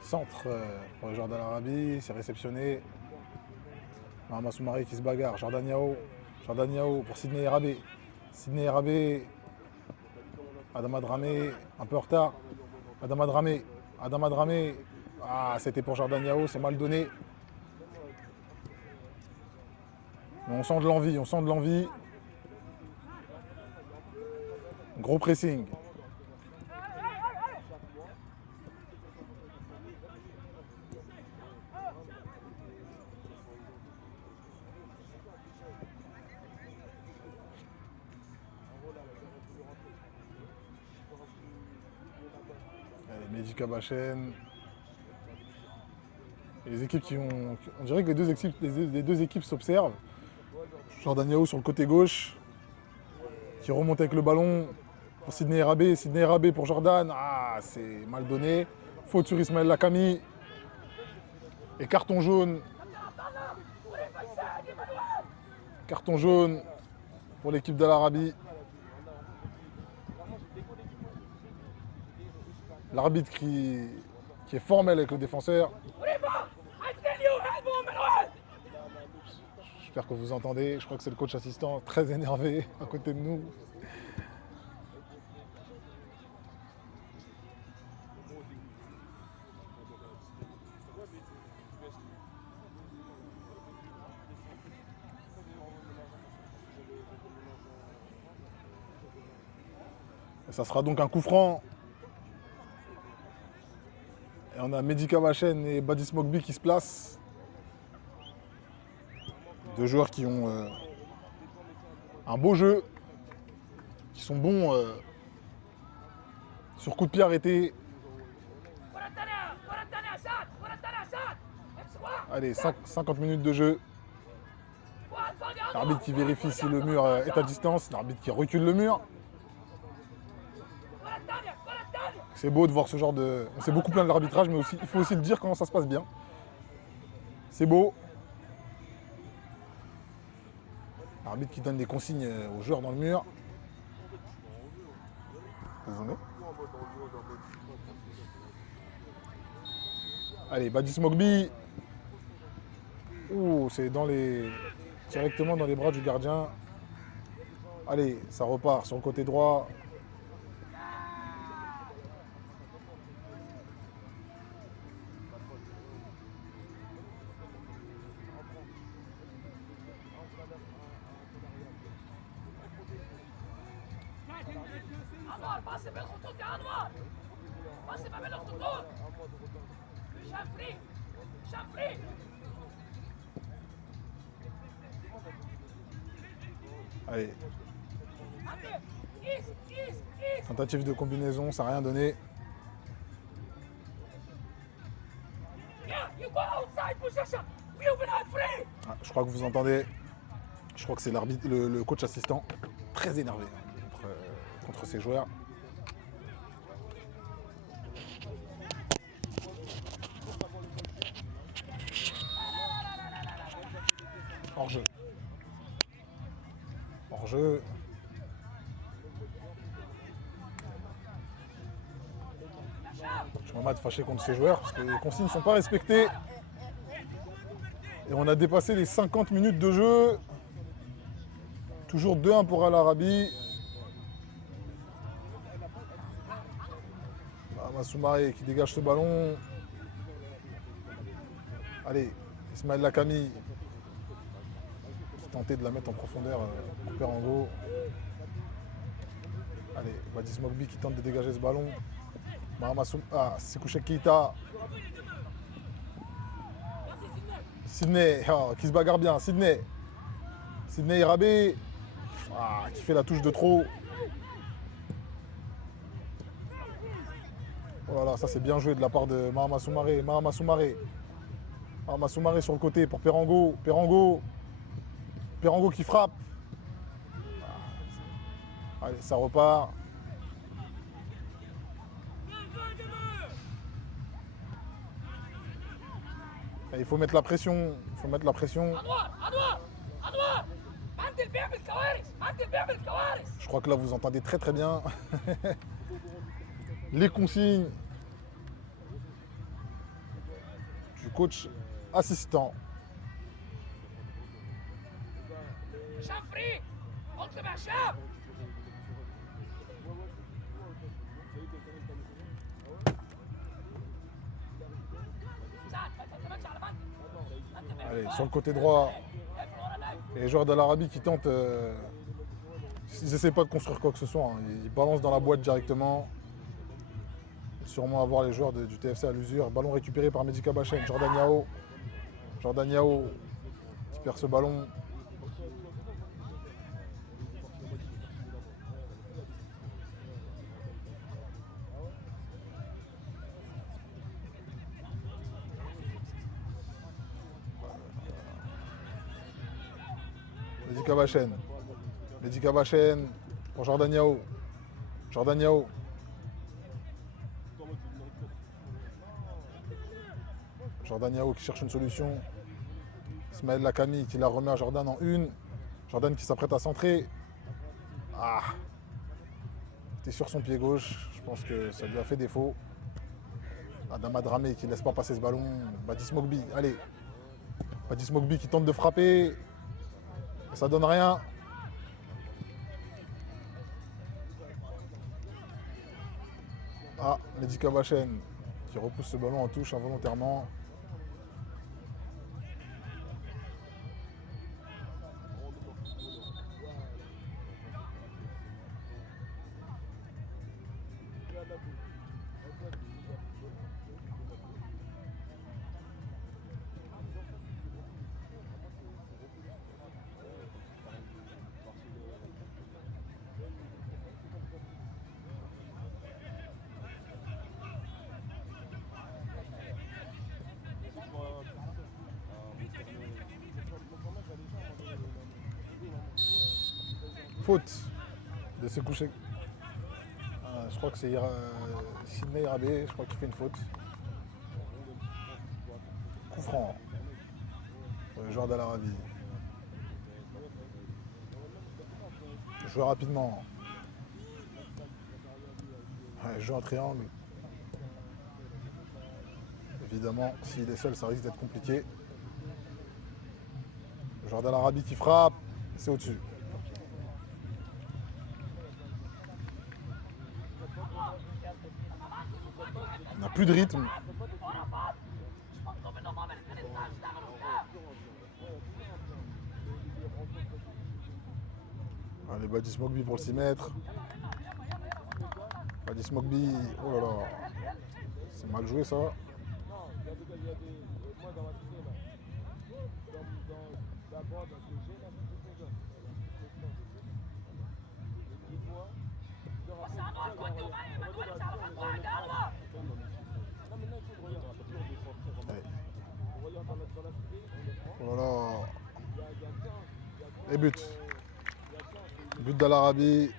Centre pour les joueurs d'Al Arabi, c'est réceptionné. Mahama Soumaré qui se bagarre. Jordan Yao. Jordan Yao pour Sidney Rabé. Sidney Rabé. Adama Dramé, un peu en retard. Adama Dramé. Adama Dramé. Ah, c'était pour Jordan Yao, c'est mal donné. Mais on sent de l'envie, on sent de l'envie. Gros pressing. Mehdi Kabachen. Et les équipes qui ont. On dirait que les deux équipes s'observent. Jordan Yao sur le côté gauche, qui remonte avec le ballon pour Sidney Rabé. Sidney Rabé pour Jordan. Ah, c'est mal donné. Faute sur Ismaël Lakami. Et carton jaune. Carton jaune pour l'équipe d'Al Arabi. L'arbitre qui est formel avec le défenseur. J'espère que vous entendez. Je crois que c'est le coach assistant très énervé à côté de nous. Et ça sera donc un coup franc. Et on a Mehdi Kabachen et Badis Mokbi qui se placent. Deux joueurs qui ont un beau jeu, qui sont bons sur coup de pied arrêté. Allez, 50 minutes de jeu. L'arbitre qui vérifie si le mur est à distance. L'arbitre qui recule le mur. C'est beau de voir ce genre de... On s'est beaucoup plaint de l'arbitrage, mais aussi, il faut aussi le dire quand ça se passe bien. C'est beau. L'arbitre qui donne des consignes aux joueurs dans le mur. Désolé. Allez, Badis Mogbi. Ouh, c'est directement dans les bras du gardien. Allez, ça repart sur le côté droit. Allez. Tentative de combinaison, ça n'a rien donné. Ah, je crois que vous entendez. Je crois que c'est l'arbitre, le coach assistant, très énervé contre ses joueurs. Hors-jeu. Hors-jeu. Je suis en mode fâché contre ses joueurs parce que les consignes ne sont pas respectées. Et on a dépassé les 50 minutes de jeu. Toujours 2-1 pour Al Arabi. Soumaré qui dégage ce ballon. Allez, Ismaël Lakami. Tenter de la mettre en profondeur pour Perango. Allez, Badis Mogbi qui tente de dégager ce ballon. Sekouchek Keita. Sidney, qui se bagarre bien. Sidney Irabé. Qui fait la touche de trop. Oh là là, ça c'est bien joué de la part de Mahama Soumaré. Mahama Soumaré sur le côté pour Perango. Perango qui frappe. Allez, ça repart. Et il faut mettre la pression. Je crois que là vous entendez très très bien les consignes du coach assistant. Allez, sur le côté droit, et les joueurs d'Al Arabi qui tentent, ils n'essaient pas de construire quoi que ce soit, hein. Ils balancent dans la boîte directement. Sûrement avoir les joueurs du TFC à l'usure. Ballon récupéré par Mehdi Kabachen, Jordan Yao qui perd ce ballon. Mehdi Kabachen pour Jordan Yao. Jordan Yao qui cherche une solution. Ismaël Lakami qui la remet à Jordan en une. Jordan qui s'apprête à centrer. Il était sur son pied gauche. Je pense que ça lui a fait défaut. Adama Dramé qui ne laisse pas passer ce ballon. Badis Mogbi, allez. Badis Mogbi qui tente de frapper. Ça donne rien. Mehdi Kabachen qui repousse ce ballon en touche involontairement. Faute de Sekouchek. Je crois que c'est Sidney Irabé, je crois qu'il fait une faute. Coup franc pour le joueur d'Al Arabi. Jouer rapidement. Ouais, joue un triangle. Évidemment, s'il est seul, ça risque d'être compliqué. Le joueur d'Al Arabi qui frappe, c'est au-dessus. On n'a plus de rythme. Allez, Badis Mogbi pour le 6 mètres. Badis Mogbi, oh là là, c'est mal joué ça. Voilà. Et but. But d'Al Arabi.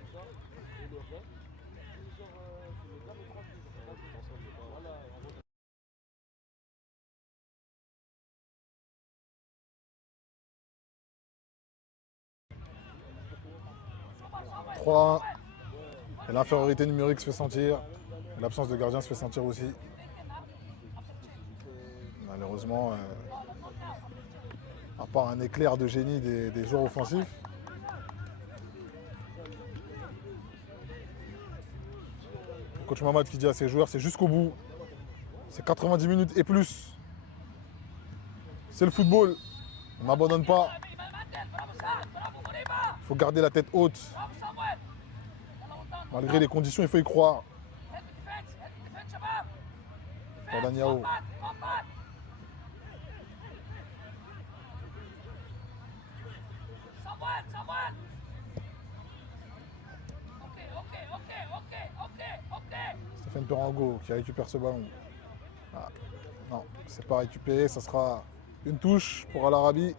Et l'infériorité numérique se fait sentir. Et l'absence de gardien se fait sentir aussi. Malheureusement, à part un éclair de génie des joueurs offensifs. Coach Mamad qui dit à ses joueurs, c'est jusqu'au bout. C'est 90 minutes et plus. C'est le football. On n'abandonne pas. Il faut garder la tête haute. Malgré les conditions, il faut y croire. Pour Daniao. Stéphane Perango qui récupère ce ballon. Ah, non, c'est pas récupéré, ça sera une touche pour Al Arabi.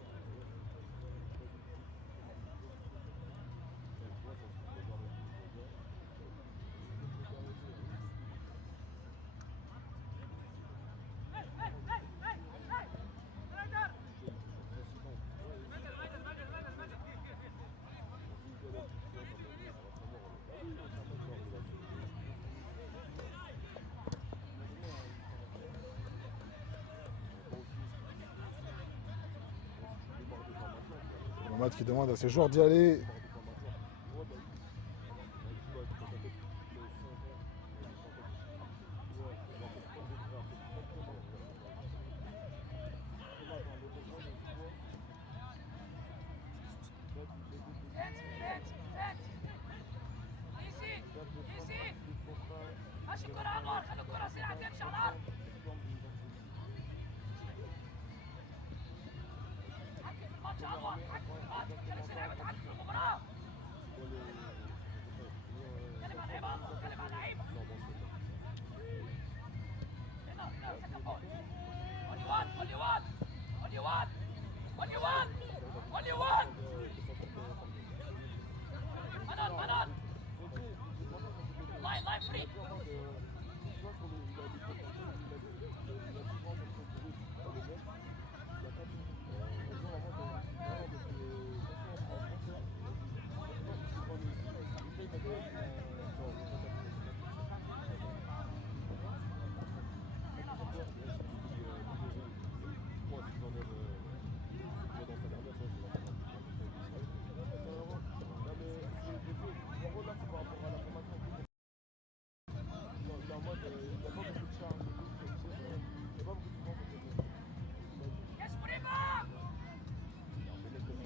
Mamad qui demande à ses joueurs d'y aller.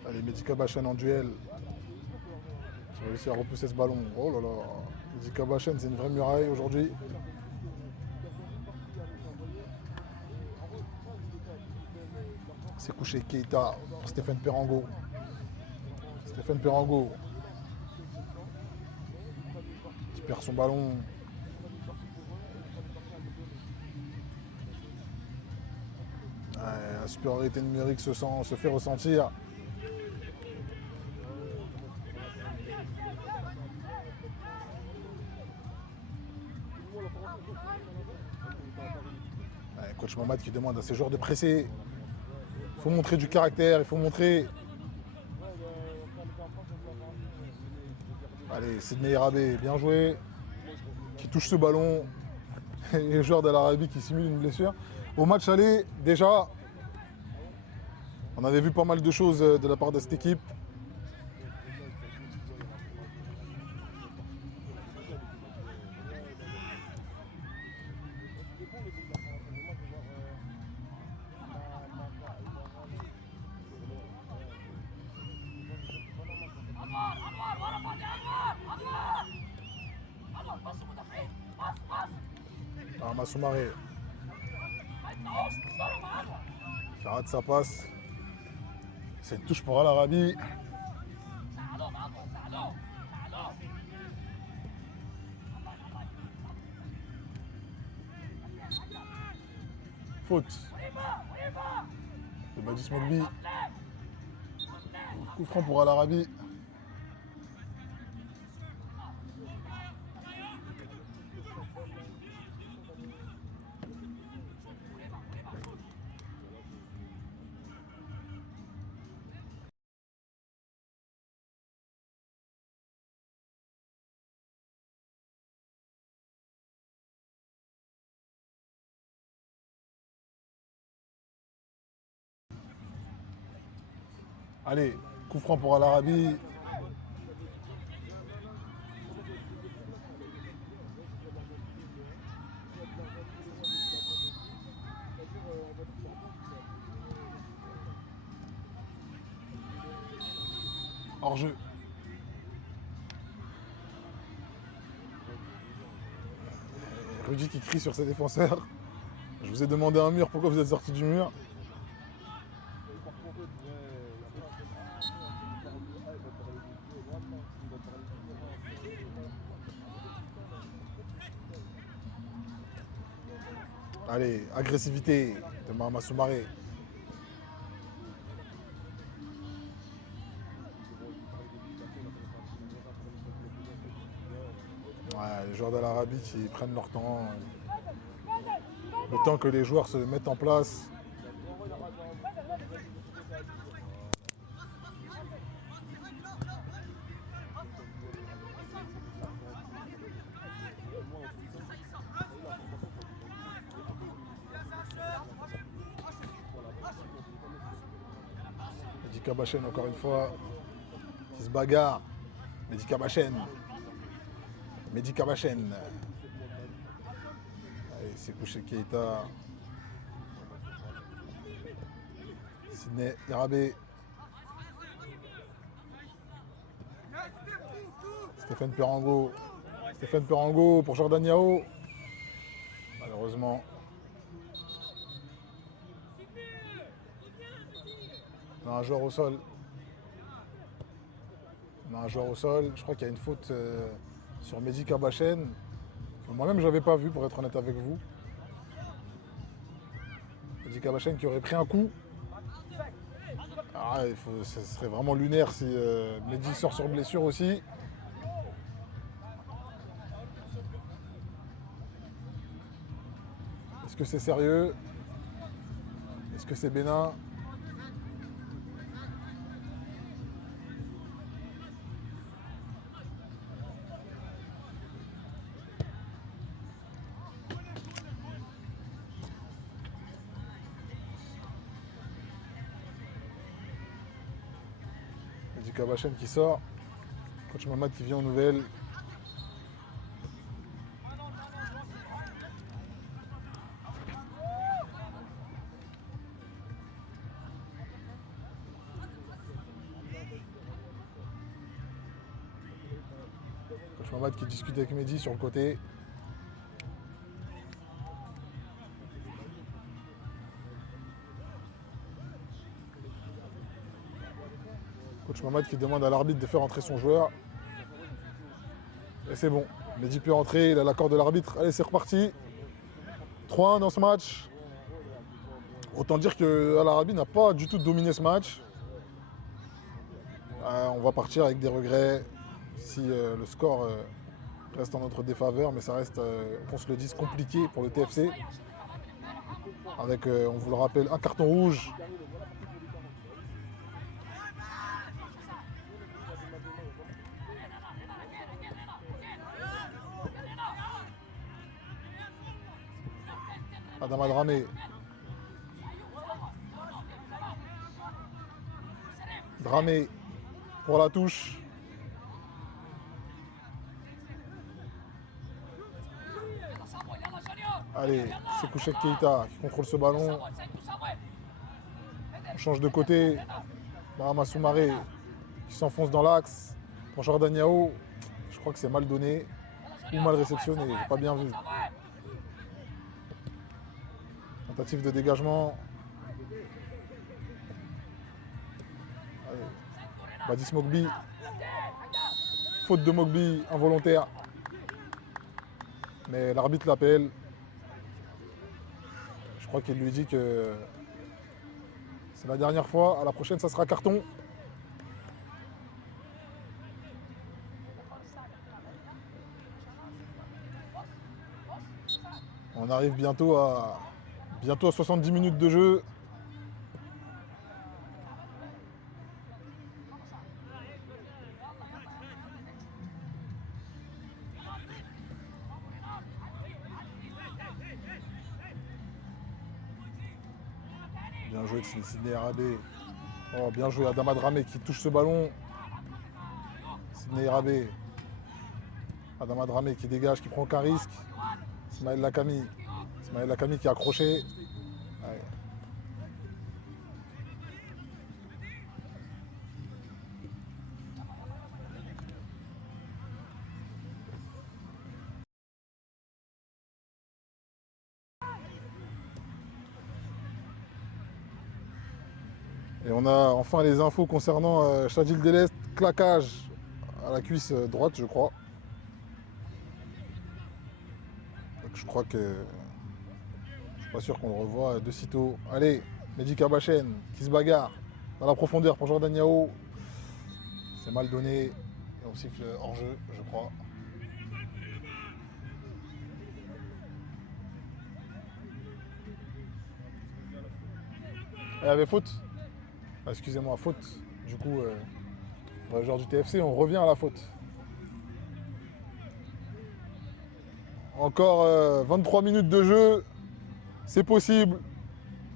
Allez, Mehdi Kabachen en duel. Qui a réussi à repousser ce ballon. Oh là là. Mehdi Kabachen, c'est une vraie muraille aujourd'hui. C'est couché Keita pour Stéphane Perango. Stéphane Perango. Qui perd son ballon. Ouais, la supériorité numérique se fait ressentir. Coach Mamad qui demande à ses joueurs de presser. Il faut montrer du caractère, il faut montrer. Allez, Sidney Irabé, bien joué. Qui touche ce ballon. Et les joueurs de l'Arabie qui simulent une blessure. Au match aller, déjà, on avait vu pas mal de choses de la part de cette équipe. Soumaré qui rate sa passe. C'est une touche pour Al Arabi. Faute de Badis Mogbi. Coup franc pour Al Arabi. Allez, coup franc pour Al Arabi. Hors-jeu. Rudy qui crie sur ses défenseurs. Je vous ai demandé un mur, pourquoi vous êtes sorti du mur? Allez, agressivité de Mahama Soumaré. Ouais, les joueurs de l'Arabie qui prennent leur temps. Le temps que les joueurs se mettent en place. Mehdi Kabachen encore une fois qui se bagarre. Mehdi Kabachen. Mehdi Kabachen. Allez, c'est couché Keita. Sidney Irabé. Stéphane Perango. Stéphane Perango pour Jordan Yao. Malheureusement. On a un joueur au sol. On a un joueur au sol. Je crois qu'il y a une faute sur Mehdi Kabachen. Moi-même, je n'avais pas vu, pour être honnête avec vous. Mehdi Kabachen qui aurait pris un coup. Ah, ce serait vraiment lunaire si Mehdi sort sur blessure aussi. Est-ce que c'est sérieux? Est-ce que c'est bénin? Mehdi Kabachen qui sort. Coach Mamad qui vient aux nouvelles. Coach Mamad qui discute avec Mehdi sur le côté. Coach Mamad qui demande à l'arbitre de faire entrer son joueur. Et c'est bon. Mehdi peut entrer, il a l'accord de l'arbitre. Allez, c'est reparti. 3-1 dans ce match. Autant dire que Al Arabi n'a pas du tout dominé ce match. On va partir avec des regrets si le score reste en notre défaveur, mais ça reste, qu'on se le dise, compliqué pour le TFC. avec, on vous le rappelle, un carton rouge. Adama Dramé. Dramé pour la touche. Allez, c'est Kouchek Keita qui contrôle ce ballon. On change de côté. Mahama Soumaré qui s'enfonce dans l'axe. Pour Jordan Yao, je crois que c'est mal donné ou mal réceptionné, j'ai pas bien vu. Tentative de dégagement. Allez. Badis Mogbi. Faute de Mogbi, involontaire. Mais l'arbitre l'appelle. Je crois qu'il lui dit que c'est la dernière fois. À la prochaine, ça sera carton. On arrive bientôt à 70 minutes de jeu. Bien joué de Sidney Rabé. Oh, bien joué Adama Dramé qui touche ce ballon. Sidney Rabé. Adama Dramé qui dégage, qui prend aucun risque. Ismaël Lakami. Ismaël Lakami qui a accroché. Ouais. Et on a enfin les infos concernant Chadil Delest, claquage à la cuisse droite, je crois. Donc je crois que je suis pas sûr qu'on le revoit de sitôt. Allez, Mehdi Kabachen qui se bagarre dans la profondeur pour Jordan Yao. C'est mal donné et on siffle hors jeu, je crois. Il y avait faute. Ah, excusez-moi, faute. Du coup, pour les joueurs du TFC, on revient à la faute. Encore 23 minutes de jeu. C'est possible.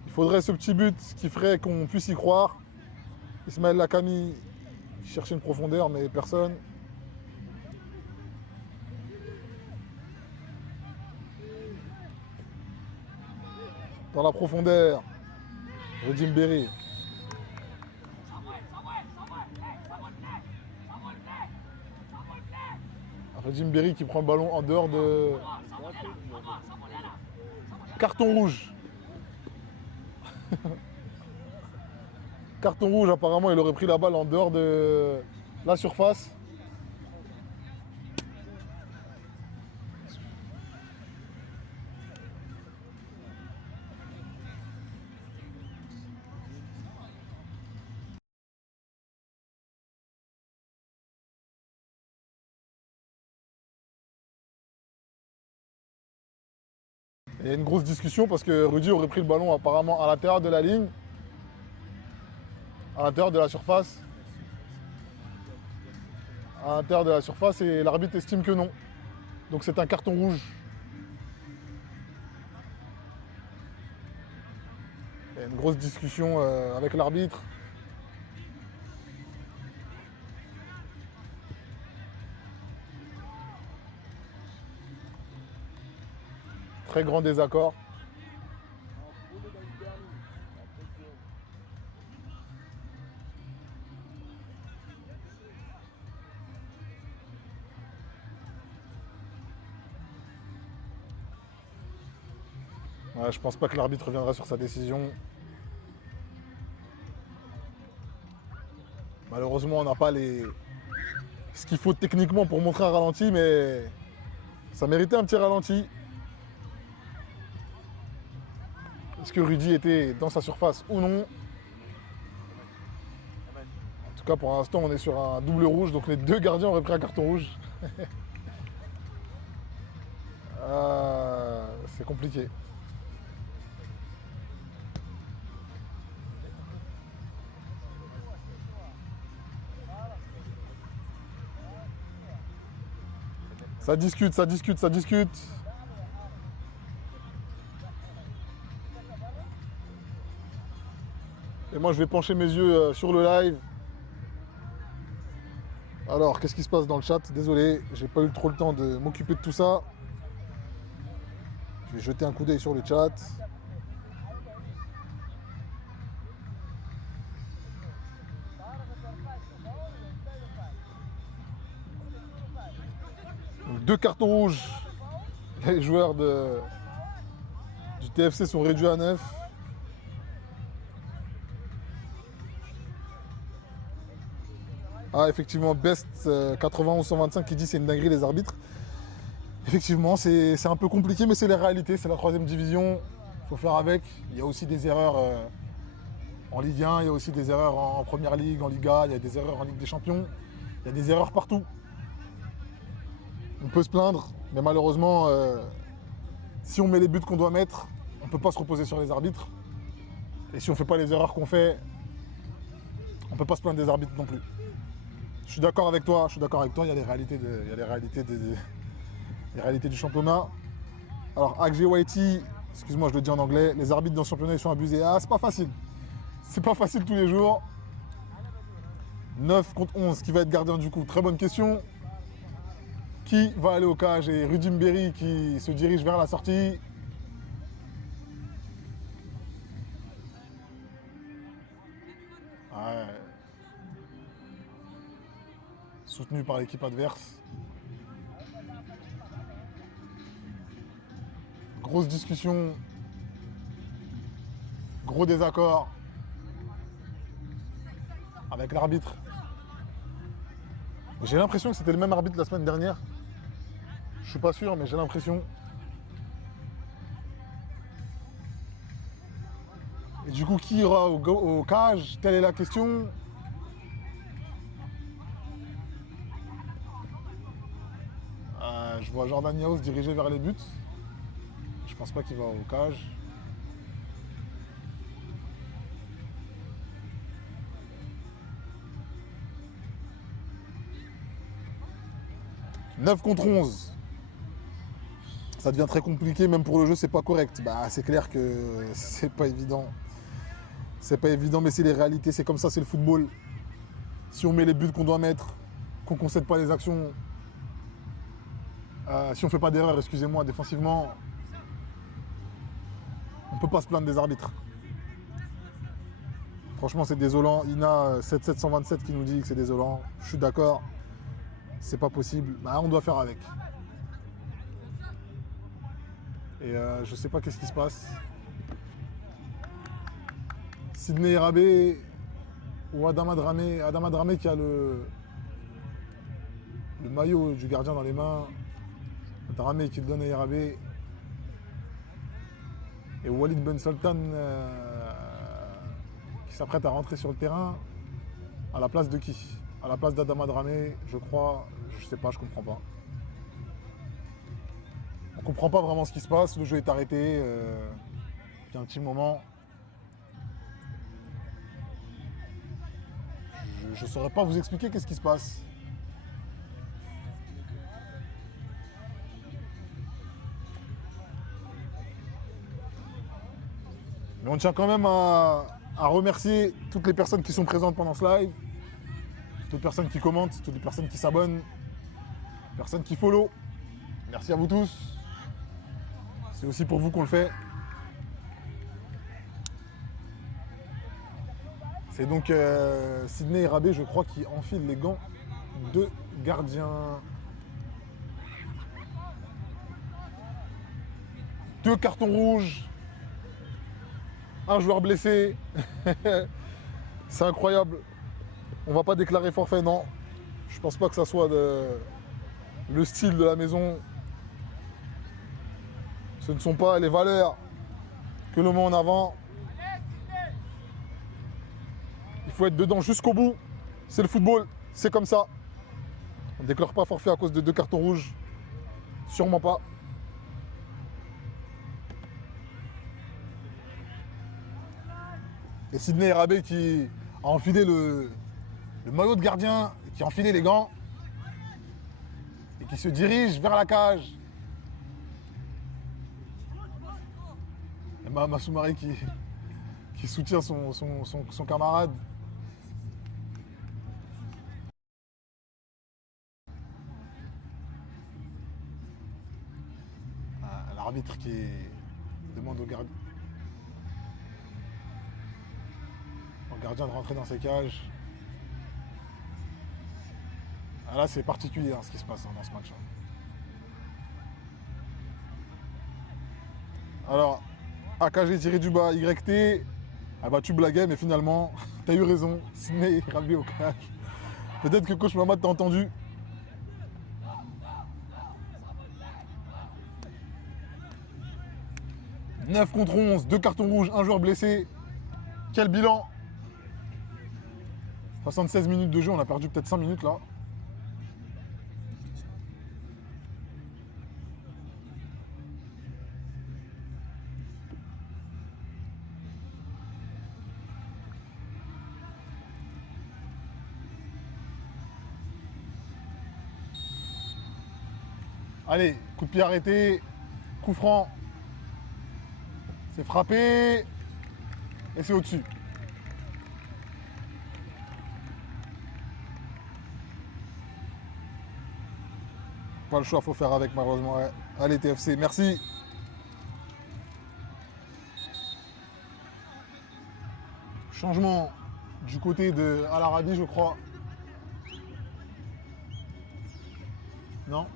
Il faudrait ce petit but qui ferait qu'on puisse y croire. Ismaël Lakami qui cherchait une profondeur, mais personne. Dans la profondeur, Redim Berry. Redim Berry qui prend le ballon en dehors de... Carton rouge. Carton rouge, apparemment, il aurait pris la balle en dehors de la surface. Il y a une grosse discussion parce que Rudy aurait pris le ballon apparemment à l'intérieur de la ligne, à l'intérieur de la surface. À l'intérieur de la surface et l'arbitre estime que non. Donc c'est un carton rouge. Il y a une grosse discussion avec l'arbitre. Très grand désaccord. Ouais, je pense pas que l'arbitre reviendra sur sa décision. Malheureusement, on n'a pas ce qu'il faut techniquement pour montrer un ralenti, mais ça méritait un petit ralenti. Est-ce que Rudy était dans sa surface ou non? En tout cas, pour l'instant, on est sur un double rouge, donc les deux gardiens auraient pris un carton rouge. C'est compliqué. Ça discute, ça discute, ça discute. Et moi, je vais pencher mes yeux sur le live. Alors, qu'est-ce qui se passe dans le chat? Désolé, j'ai pas eu trop le temps de m'occuper de tout ça. Je vais jeter un coup d'œil sur le chat. Donc, 2 cartons rouges. Les joueurs du TFC sont réduits à 9. Ah, effectivement, Best 91-125 qui dit c'est une dinguerie les arbitres. Effectivement, c'est un peu compliqué, mais c'est la réalité. C'est la 3e division. Il faut faire avec. Il y a aussi des erreurs en Ligue 1, il y a aussi des erreurs en Première Ligue, en Liga, il y a des erreurs en Ligue des Champions. Il y a des erreurs partout. On peut se plaindre, mais malheureusement, si on met les buts qu'on doit mettre, on ne peut pas se reposer sur les arbitres. Et si on ne fait pas les erreurs qu'on fait, on ne peut pas se plaindre des arbitres non plus. Je suis d'accord avec toi, il y a les réalités, les réalités du championnat. Alors, Agje Whitey, excuse-moi, je le dis en anglais, les arbitres dans le championnat ils sont abusés. Ah, c'est pas facile. C'est pas facile tous les jours. 9 contre 11, qui va être gardien du coup? Très bonne question. Qui va aller au cage? Et Rudy Mberi qui se dirige vers la sortie. Ouais. Soutenu par l'équipe adverse. Grosse discussion. Gros désaccord avec l'arbitre. J'ai l'impression que c'était le même arbitre la semaine dernière. Je suis pas sûr, mais j'ai l'impression. Et du coup, qui ira au cage? Telle est la question. Je vois Jordan Niaos se diriger vers les buts. Je pense pas qu'il va au cage. « 9 contre 11. Ça devient très compliqué, même pour le jeu, c'est pas correct. Bah, c'est clair que c'est pas évident. C'est pas évident, mais c'est les réalités, c'est comme ça, c'est le football. Si on met les buts qu'on doit mettre, qu'on ne concède pas les actions, si on fait pas d'erreur, excusez-moi, défensivement, on peut pas se plaindre des arbitres. Franchement, c'est désolant. Ina 7727 qui nous dit que c'est désolant. Je suis d'accord. C'est pas possible. Bah, on doit faire avec. Et je sais pas qu'est-ce qui se passe. Sidney Irabé ou Adama Dramé. Adama Dramé qui a le maillot du gardien dans les mains. Dramé qui le donne à Irabé. Et Walid Ben Sultan qui s'apprête à rentrer sur le terrain. À la place de qui? À la place d'Adama Dramé, je crois. Je sais pas, je comprends pas. On comprend pas vraiment ce qui se passe. Le jeu est arrêté depuis un petit moment. Je ne saurais pas vous expliquer qu'est-ce qui se passe. Mais on tient quand même à remercier toutes les personnes qui sont présentes pendant ce live, toutes les personnes qui commentent, toutes les personnes qui s'abonnent, personnes qui follow. Merci à vous tous. C'est aussi pour vous qu'on le fait. C'est donc Sidney Irabé, je crois, qui enfile les gants de gardien. 2 cartons rouges. Un joueur blessé. C'est incroyable. On va pas déclarer forfait, non. Je pense pas que ça soit le style de la maison. Ce ne sont pas les valeurs que l'on met en avant. Il faut être dedans jusqu'au bout. C'est le football, c'est comme ça. On ne déclare pas forfait à cause de 2 cartons rouges. Sûrement pas. Et Sidney Irabé qui a enfilé le maillot de gardien, qui a enfilé les gants, et qui se dirige vers la cage. Et Mahama Soumaré qui soutient son camarade. L'arbitre qui demande au gardien de rentrer dans ses cages. Ah là, c'est particulier ce qui se passe dans ce match. Alors, AKG tiré du bas, YT. Ah bah tu blaguais, mais finalement, t'as eu raison. Sidney Rabi au cage. Peut-être que coach Mamad t'a entendu. « 9 contre 11, 2 cartons rouges, 1 joueur blessé. Quel bilan? 76 minutes de jeu, on a perdu peut-être 5 minutes là. Allez, coup de pied arrêté, coup franc. C'est frappé et c'est au-dessus. Pas le choix, faut faire avec malheureusement. Ouais. Allez TFC, merci. Changement du côté de Al Arabi, je crois. Non?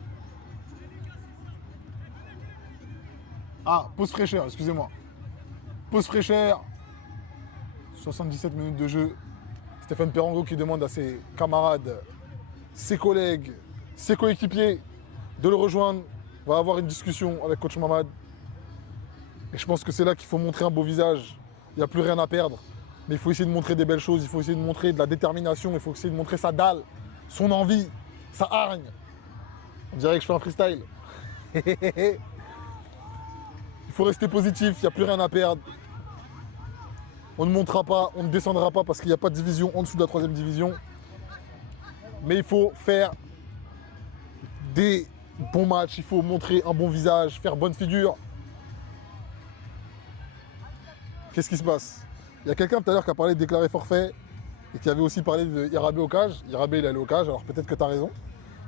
Ah, pause fraîcheur, excusez-moi. Pause fraîcheur. 77 minutes de jeu. Stéphane Perango qui demande à ses camarades, ses collègues, ses coéquipiers de le rejoindre. On va avoir une discussion avec coach Mamad. Et je pense que c'est là qu'il faut montrer un beau visage. Il n'y a plus rien à perdre. Mais il faut essayer de montrer des belles choses. Il faut essayer de montrer de la détermination. Il faut essayer de montrer sa dalle, son envie, sa hargne. On dirait que je fais un freestyle. Il faut rester positif. Il n'y a plus rien à perdre. On ne montera pas, on ne descendra pas parce qu'il n'y a pas de division en dessous de la 3e division. Mais il faut faire des bons matchs, il faut montrer un bon visage, faire bonne figure. Qu'est-ce qui se passe? Il y a quelqu'un tout à l'heure qui a parlé de déclarer forfait et qui avait aussi parlé de Irabé au cage. Irabé, il est allé au cage, alors peut-être que tu as raison.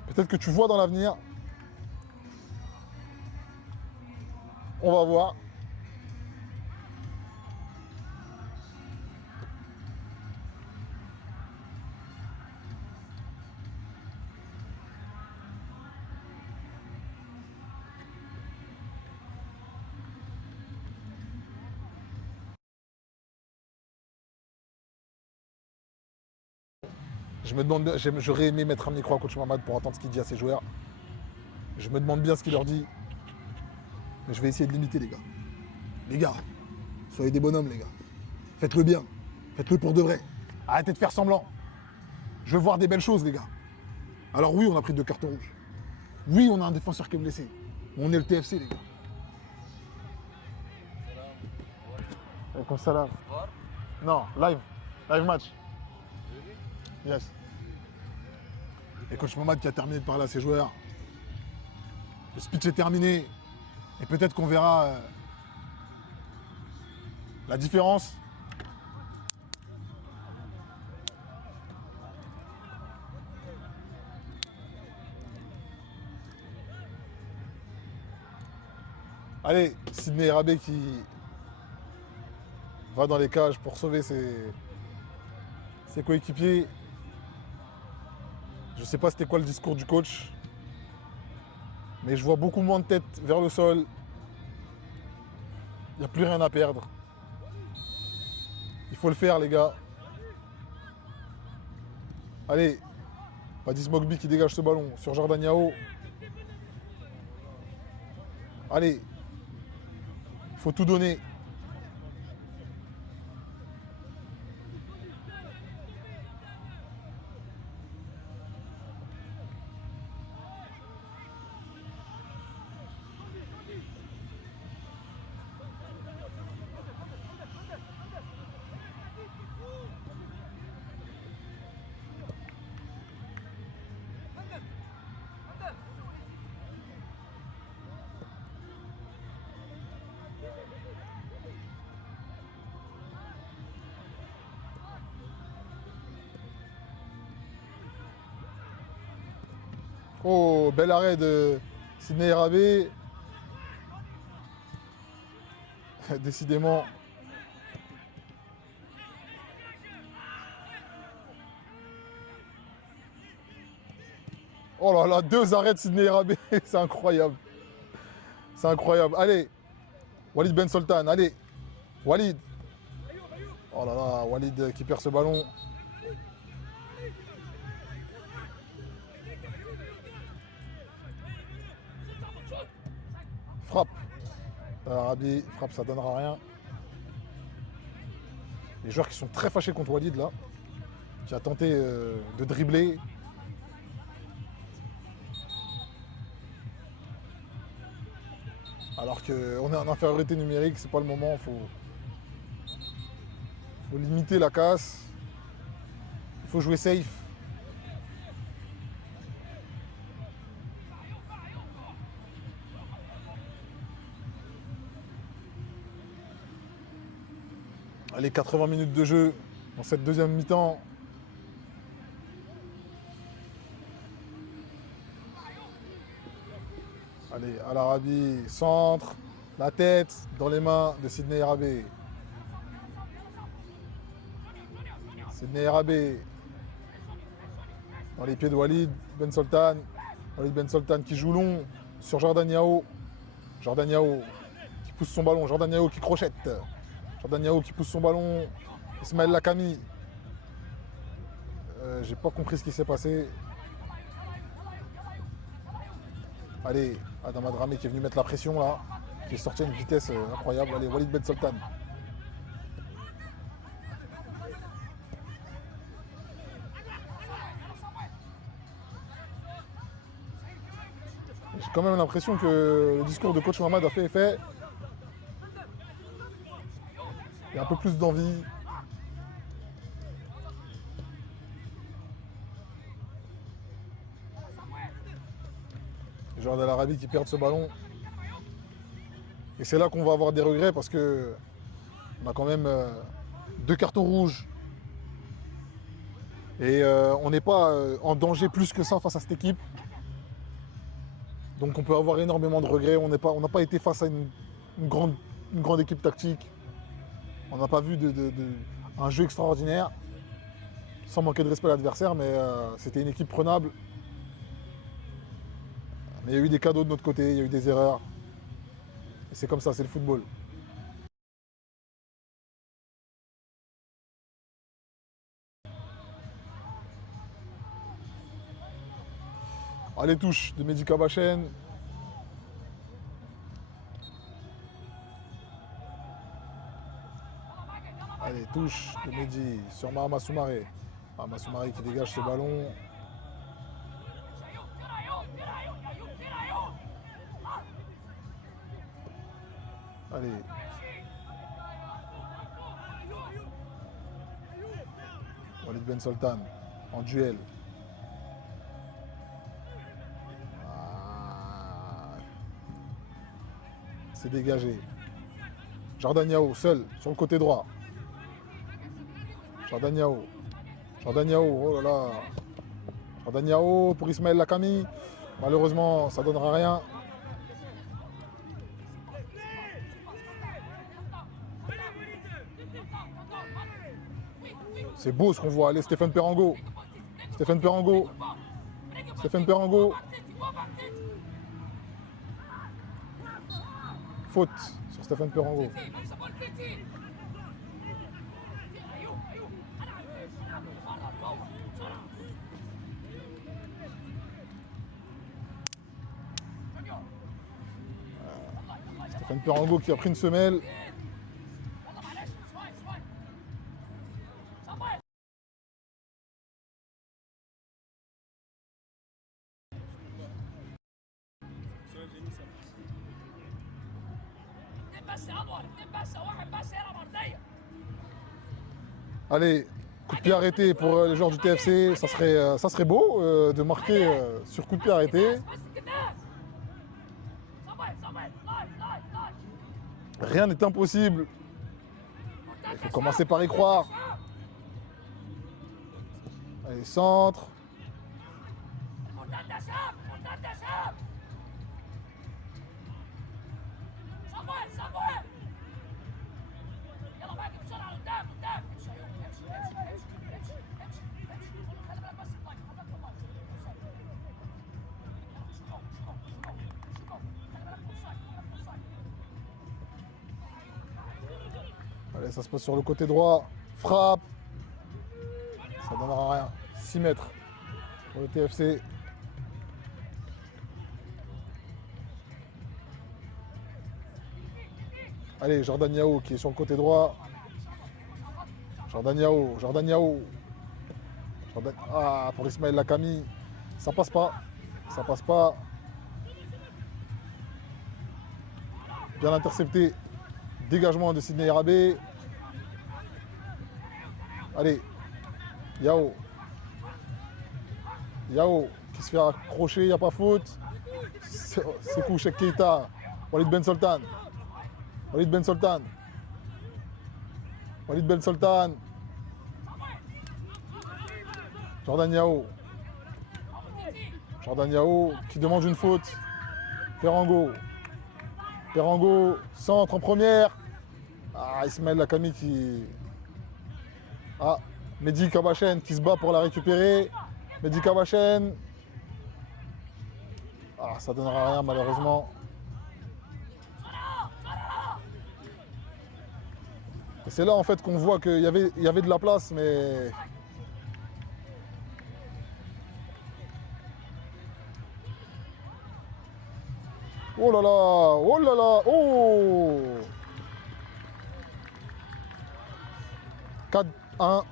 Peut-être que tu vois dans l'avenir. On va voir. Je me demande bien, j'aurais aimé mettre un micro à coach Mamad pour entendre ce qu'il dit à ses joueurs. Je me demande bien ce qu'il leur dit. Mais je vais essayer de limiter les gars. Les gars, soyez des bonhommes les gars. Faites-le bien. Faites-le pour de vrai. Arrêtez de faire semblant. Je veux voir des belles choses les gars. Alors oui, on a pris 2 cartons rouges. Oui, on a un défenseur qui est blessé. Mais on est le TFC les gars. Comme ça là. Non, live. Live match. Yes. Et coach Mamad qui a terminé de parler à ses joueurs. Le speech est terminé. Et peut-être qu'on verra la différence. Allez, Sidney Rabé qui va dans les cages pour sauver ses coéquipiers. Je ne sais pas c'était quoi le discours du coach. Mais je vois beaucoup moins de tête vers le sol. Il n'y a plus rien à perdre. Il faut le faire les gars. Allez, Badis Mogbi qui dégage ce ballon sur Jordan Yao. Allez, il faut tout donner. Oh, bel arrêt de Sidney Rabé. Décidément. Oh là là, 2 arrêts de Sidney Rabé. C'est incroyable. C'est incroyable. Allez. Walid Ben Sultan, allez. Walid. Oh là là, Walid qui perd ce ballon. Frappe. Arabi, frappe, ça donnera rien. Les joueurs qui sont très fâchés contre Walid là. Qui a tenté de dribbler. Alors qu'on est en infériorité numérique, c'est pas le moment, faut limiter la casse. Il faut jouer safe. Allez, 80 minutes de jeu dans cette deuxième mi-temps. Allez, Al Arabi, centre, la tête dans les mains de Sidney Rabé. Sidney Rabé dans les pieds de Walid Ben Sultan. Walid Ben Sultan qui joue long sur Jordan Yao. Jordan Yao qui pousse son ballon. Jordan Yao qui crochette. Jordan Yao qui pousse son ballon. Ismaël Lakami. J'ai pas compris ce qui s'est passé. Allez, Adam Adramé qui est venu mettre la pression là. Qui est sorti à une vitesse incroyable. Allez, Walid Ben Sultan. J'ai quand même l'impression que le discours de coach Mohamed a fait effet. Il y a un peu plus d'envie. Les joueurs de l'Arabie qui perdent ce ballon. Et c'est là qu'on va avoir des regrets parce que on a quand même 2 cartons rouges. Et on n'est pas en danger plus que ça face à cette équipe. Donc on peut avoir énormément de regrets. On n'a pas été face à une grande équipe tactique. On n'a pas vu un jeu extraordinaire. Sans manquer de respect à l'adversaire, mais c'était une équipe prenable. Mais il y a eu des cadeaux de notre côté, il y a eu des erreurs. Et c'est comme ça, c'est le football. Allez, touche de Mehdi Kabachen. Allez, touche de Mehdi sur Mahama Soumaré. Mahama Soumaré qui dégage ce ballon. Allez. Walid Ben Sultan en duel. C'est dégagé. Jordan Yao seul sur le côté droit. Jordan Yao. Jordan Yao, oh là là. Jordan Yao pour Ismaël Lakami. Malheureusement, ça ne donnera rien. C'est beau ce qu'on voit. Allez, Stéphane Perango. Stéphane Perango. Stéphane Perango. Faute sur Stéphane Perango. Stéphane Perango qui a pris une semelle. Allez, coup de pied arrêté pour les joueurs du TFC, ça serait beau de marquer sur coup de pied arrêté. Rien n'est impossible. Il faut commencer par y croire. Allez, centre. Allez, ça se passe sur le côté droit. Frappe. Ça donnera rien. 6 mètres pour le TFC. Allez, Jordan Yao qui est sur le côté droit. Jordan Yao. Ah, pour Ismaël Lakami. Ça passe pas. Ça passe pas. Bien intercepté. Dégagement de Sidney Irabé. Allez. Yao qui se fait accrocher, il n'y a pas faute. Sekou Cheick Keita. Walid Ben Sultan. Jordan Yao qui demande une faute. Perango, centre en première. Ah, Ismaël Lakami qui... Ah, Mehdi Kabachen qui se bat pour la récupérer. Mehdi Kabachen. Ah, ça donnera rien malheureusement. Et c'est là en fait qu'on voit qu'il y avait de la place, mais... Oh là là, oh 4-1.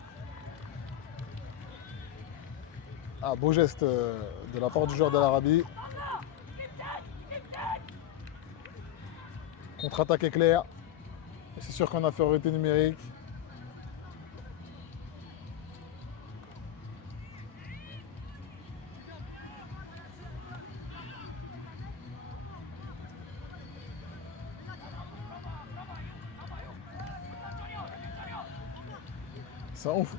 Ah, beau geste de la part du joueur de l'Arabie. Contre-attaque éclair. C'est sûr qu'on a infériorité numérique. C'est ouf.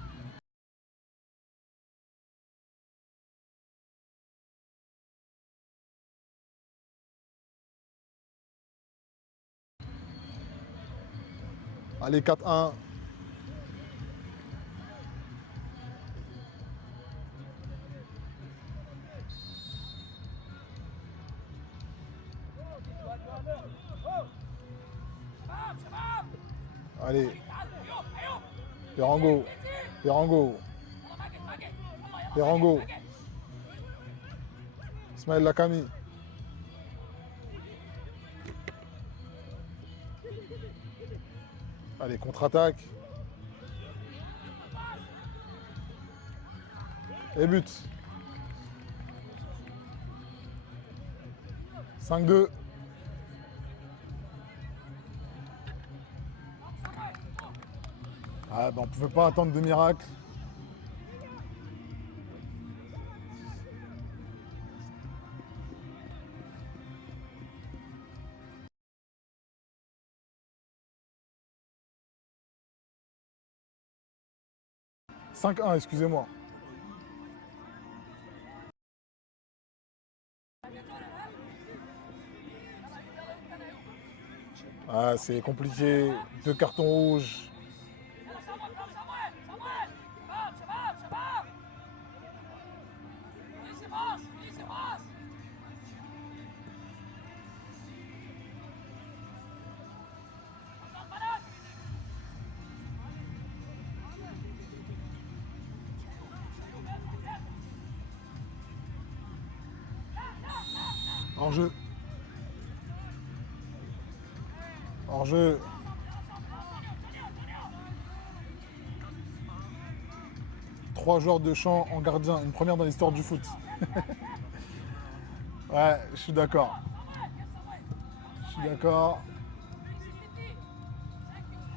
Allez, 4-1. Allez. Perango. Ismaël Lakami. Allez, contre-attaque. Et but. 5-2. Ah, ben, on ne pouvait pas attendre de miracle. « 5-1, excusez-moi. Ah, c'est compliqué. 2 cartons rouges. Hors-jeu. 3 joueurs de champ en gardien, une première dans l'histoire du foot. Ouais, je suis d'accord.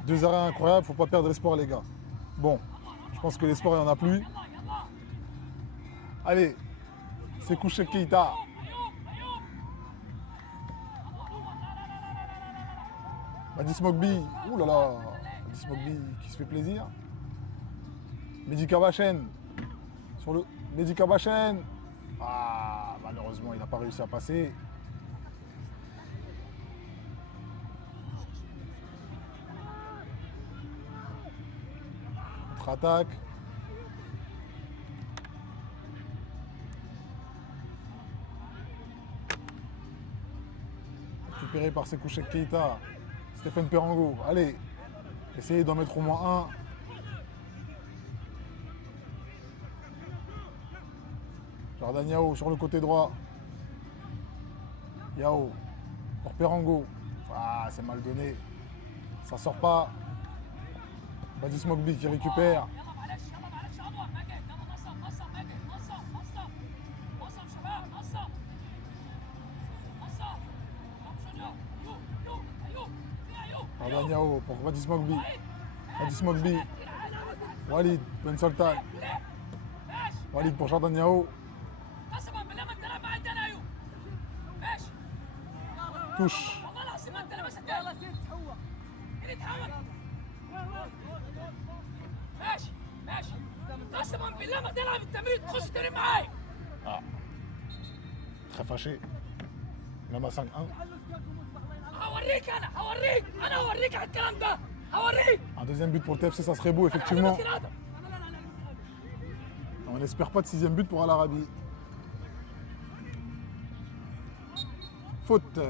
2 arrêts incroyables, faut pas perdre l'espoir les gars. Bon, je pense que l'espoir il n'y en a plus. Allez, Sekou Cheick Keita. Badis Mokbi, ouh là là, Badis Mokbi qui se fait plaisir. Mehdi Kabachen, sur le Mehdi Kabachen. Ah, malheureusement, il n'a pas réussi à passer. Contre-attaque. Récupéré par Sekou Cheick Keita. Stéphane Perango, allez. Essayez d'en mettre au moins un. Jordan Yao sur le côté droit. Yao. Pour Perango. Ah, c'est mal donné. Ça sort pas. Badis Mokbi qui récupère. Jordan Yao pour Badis Mokbi. Badis Mokbi. Walid Ben Sultan. Walid pour Jordan Yao. Touche. Ah. Très fâché. Même à 5-1. Un deuxième but pour le TFC, ça serait beau, effectivement. On n'espère pas de sixième but pour Al Arabi. Faute.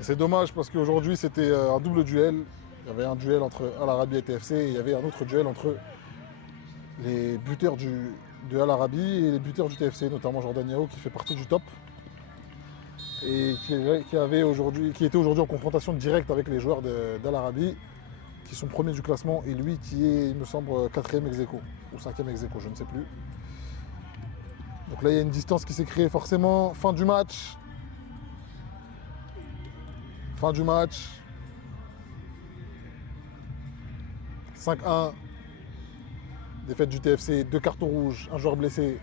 C'est dommage parce qu'aujourd'hui c'était un double duel. Il y avait un duel entre Al Arabi et TFC et il y avait un autre duel entre les buteurs de Al Arabi et les buteurs du TFC, notamment Jordan Yao qui fait partie du top et qui était aujourd'hui en confrontation directe avec les joueurs d'Al Arabi qui sont premiers du classement et lui qui est, il me semble, 4e ex-aequo ou 5e ex-aequo, je ne sais plus. Donc là il y a une distance qui s'est créée forcément. Fin du match. Fin du match. 5-1. Défaite du TFC, 2 cartons rouges, un joueur blessé.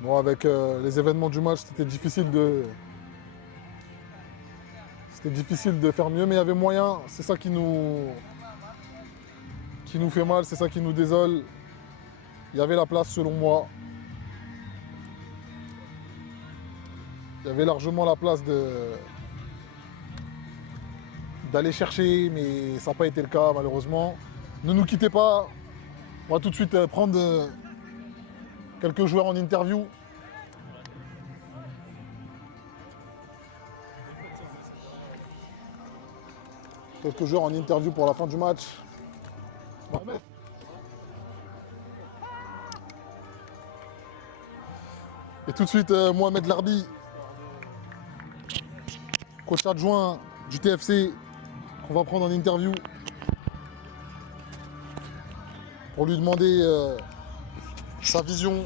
Bon, avec les événements du match, c'était difficile de faire mieux, mais il y avait moyen. C'est ça qui nous fait mal, c'est ça qui nous désole. Il y avait la place selon moi. Il y avait largement la place d'aller chercher, mais ça n'a pas été le cas malheureusement. Ne nous quittez pas. On va tout de suite prendre quelques joueurs en interview. Quelques joueurs en interview pour la fin du match. Et tout de suite, Mohamed Larbi, coach adjoint du TFC, qu'on va prendre en interview pour lui demander sa vision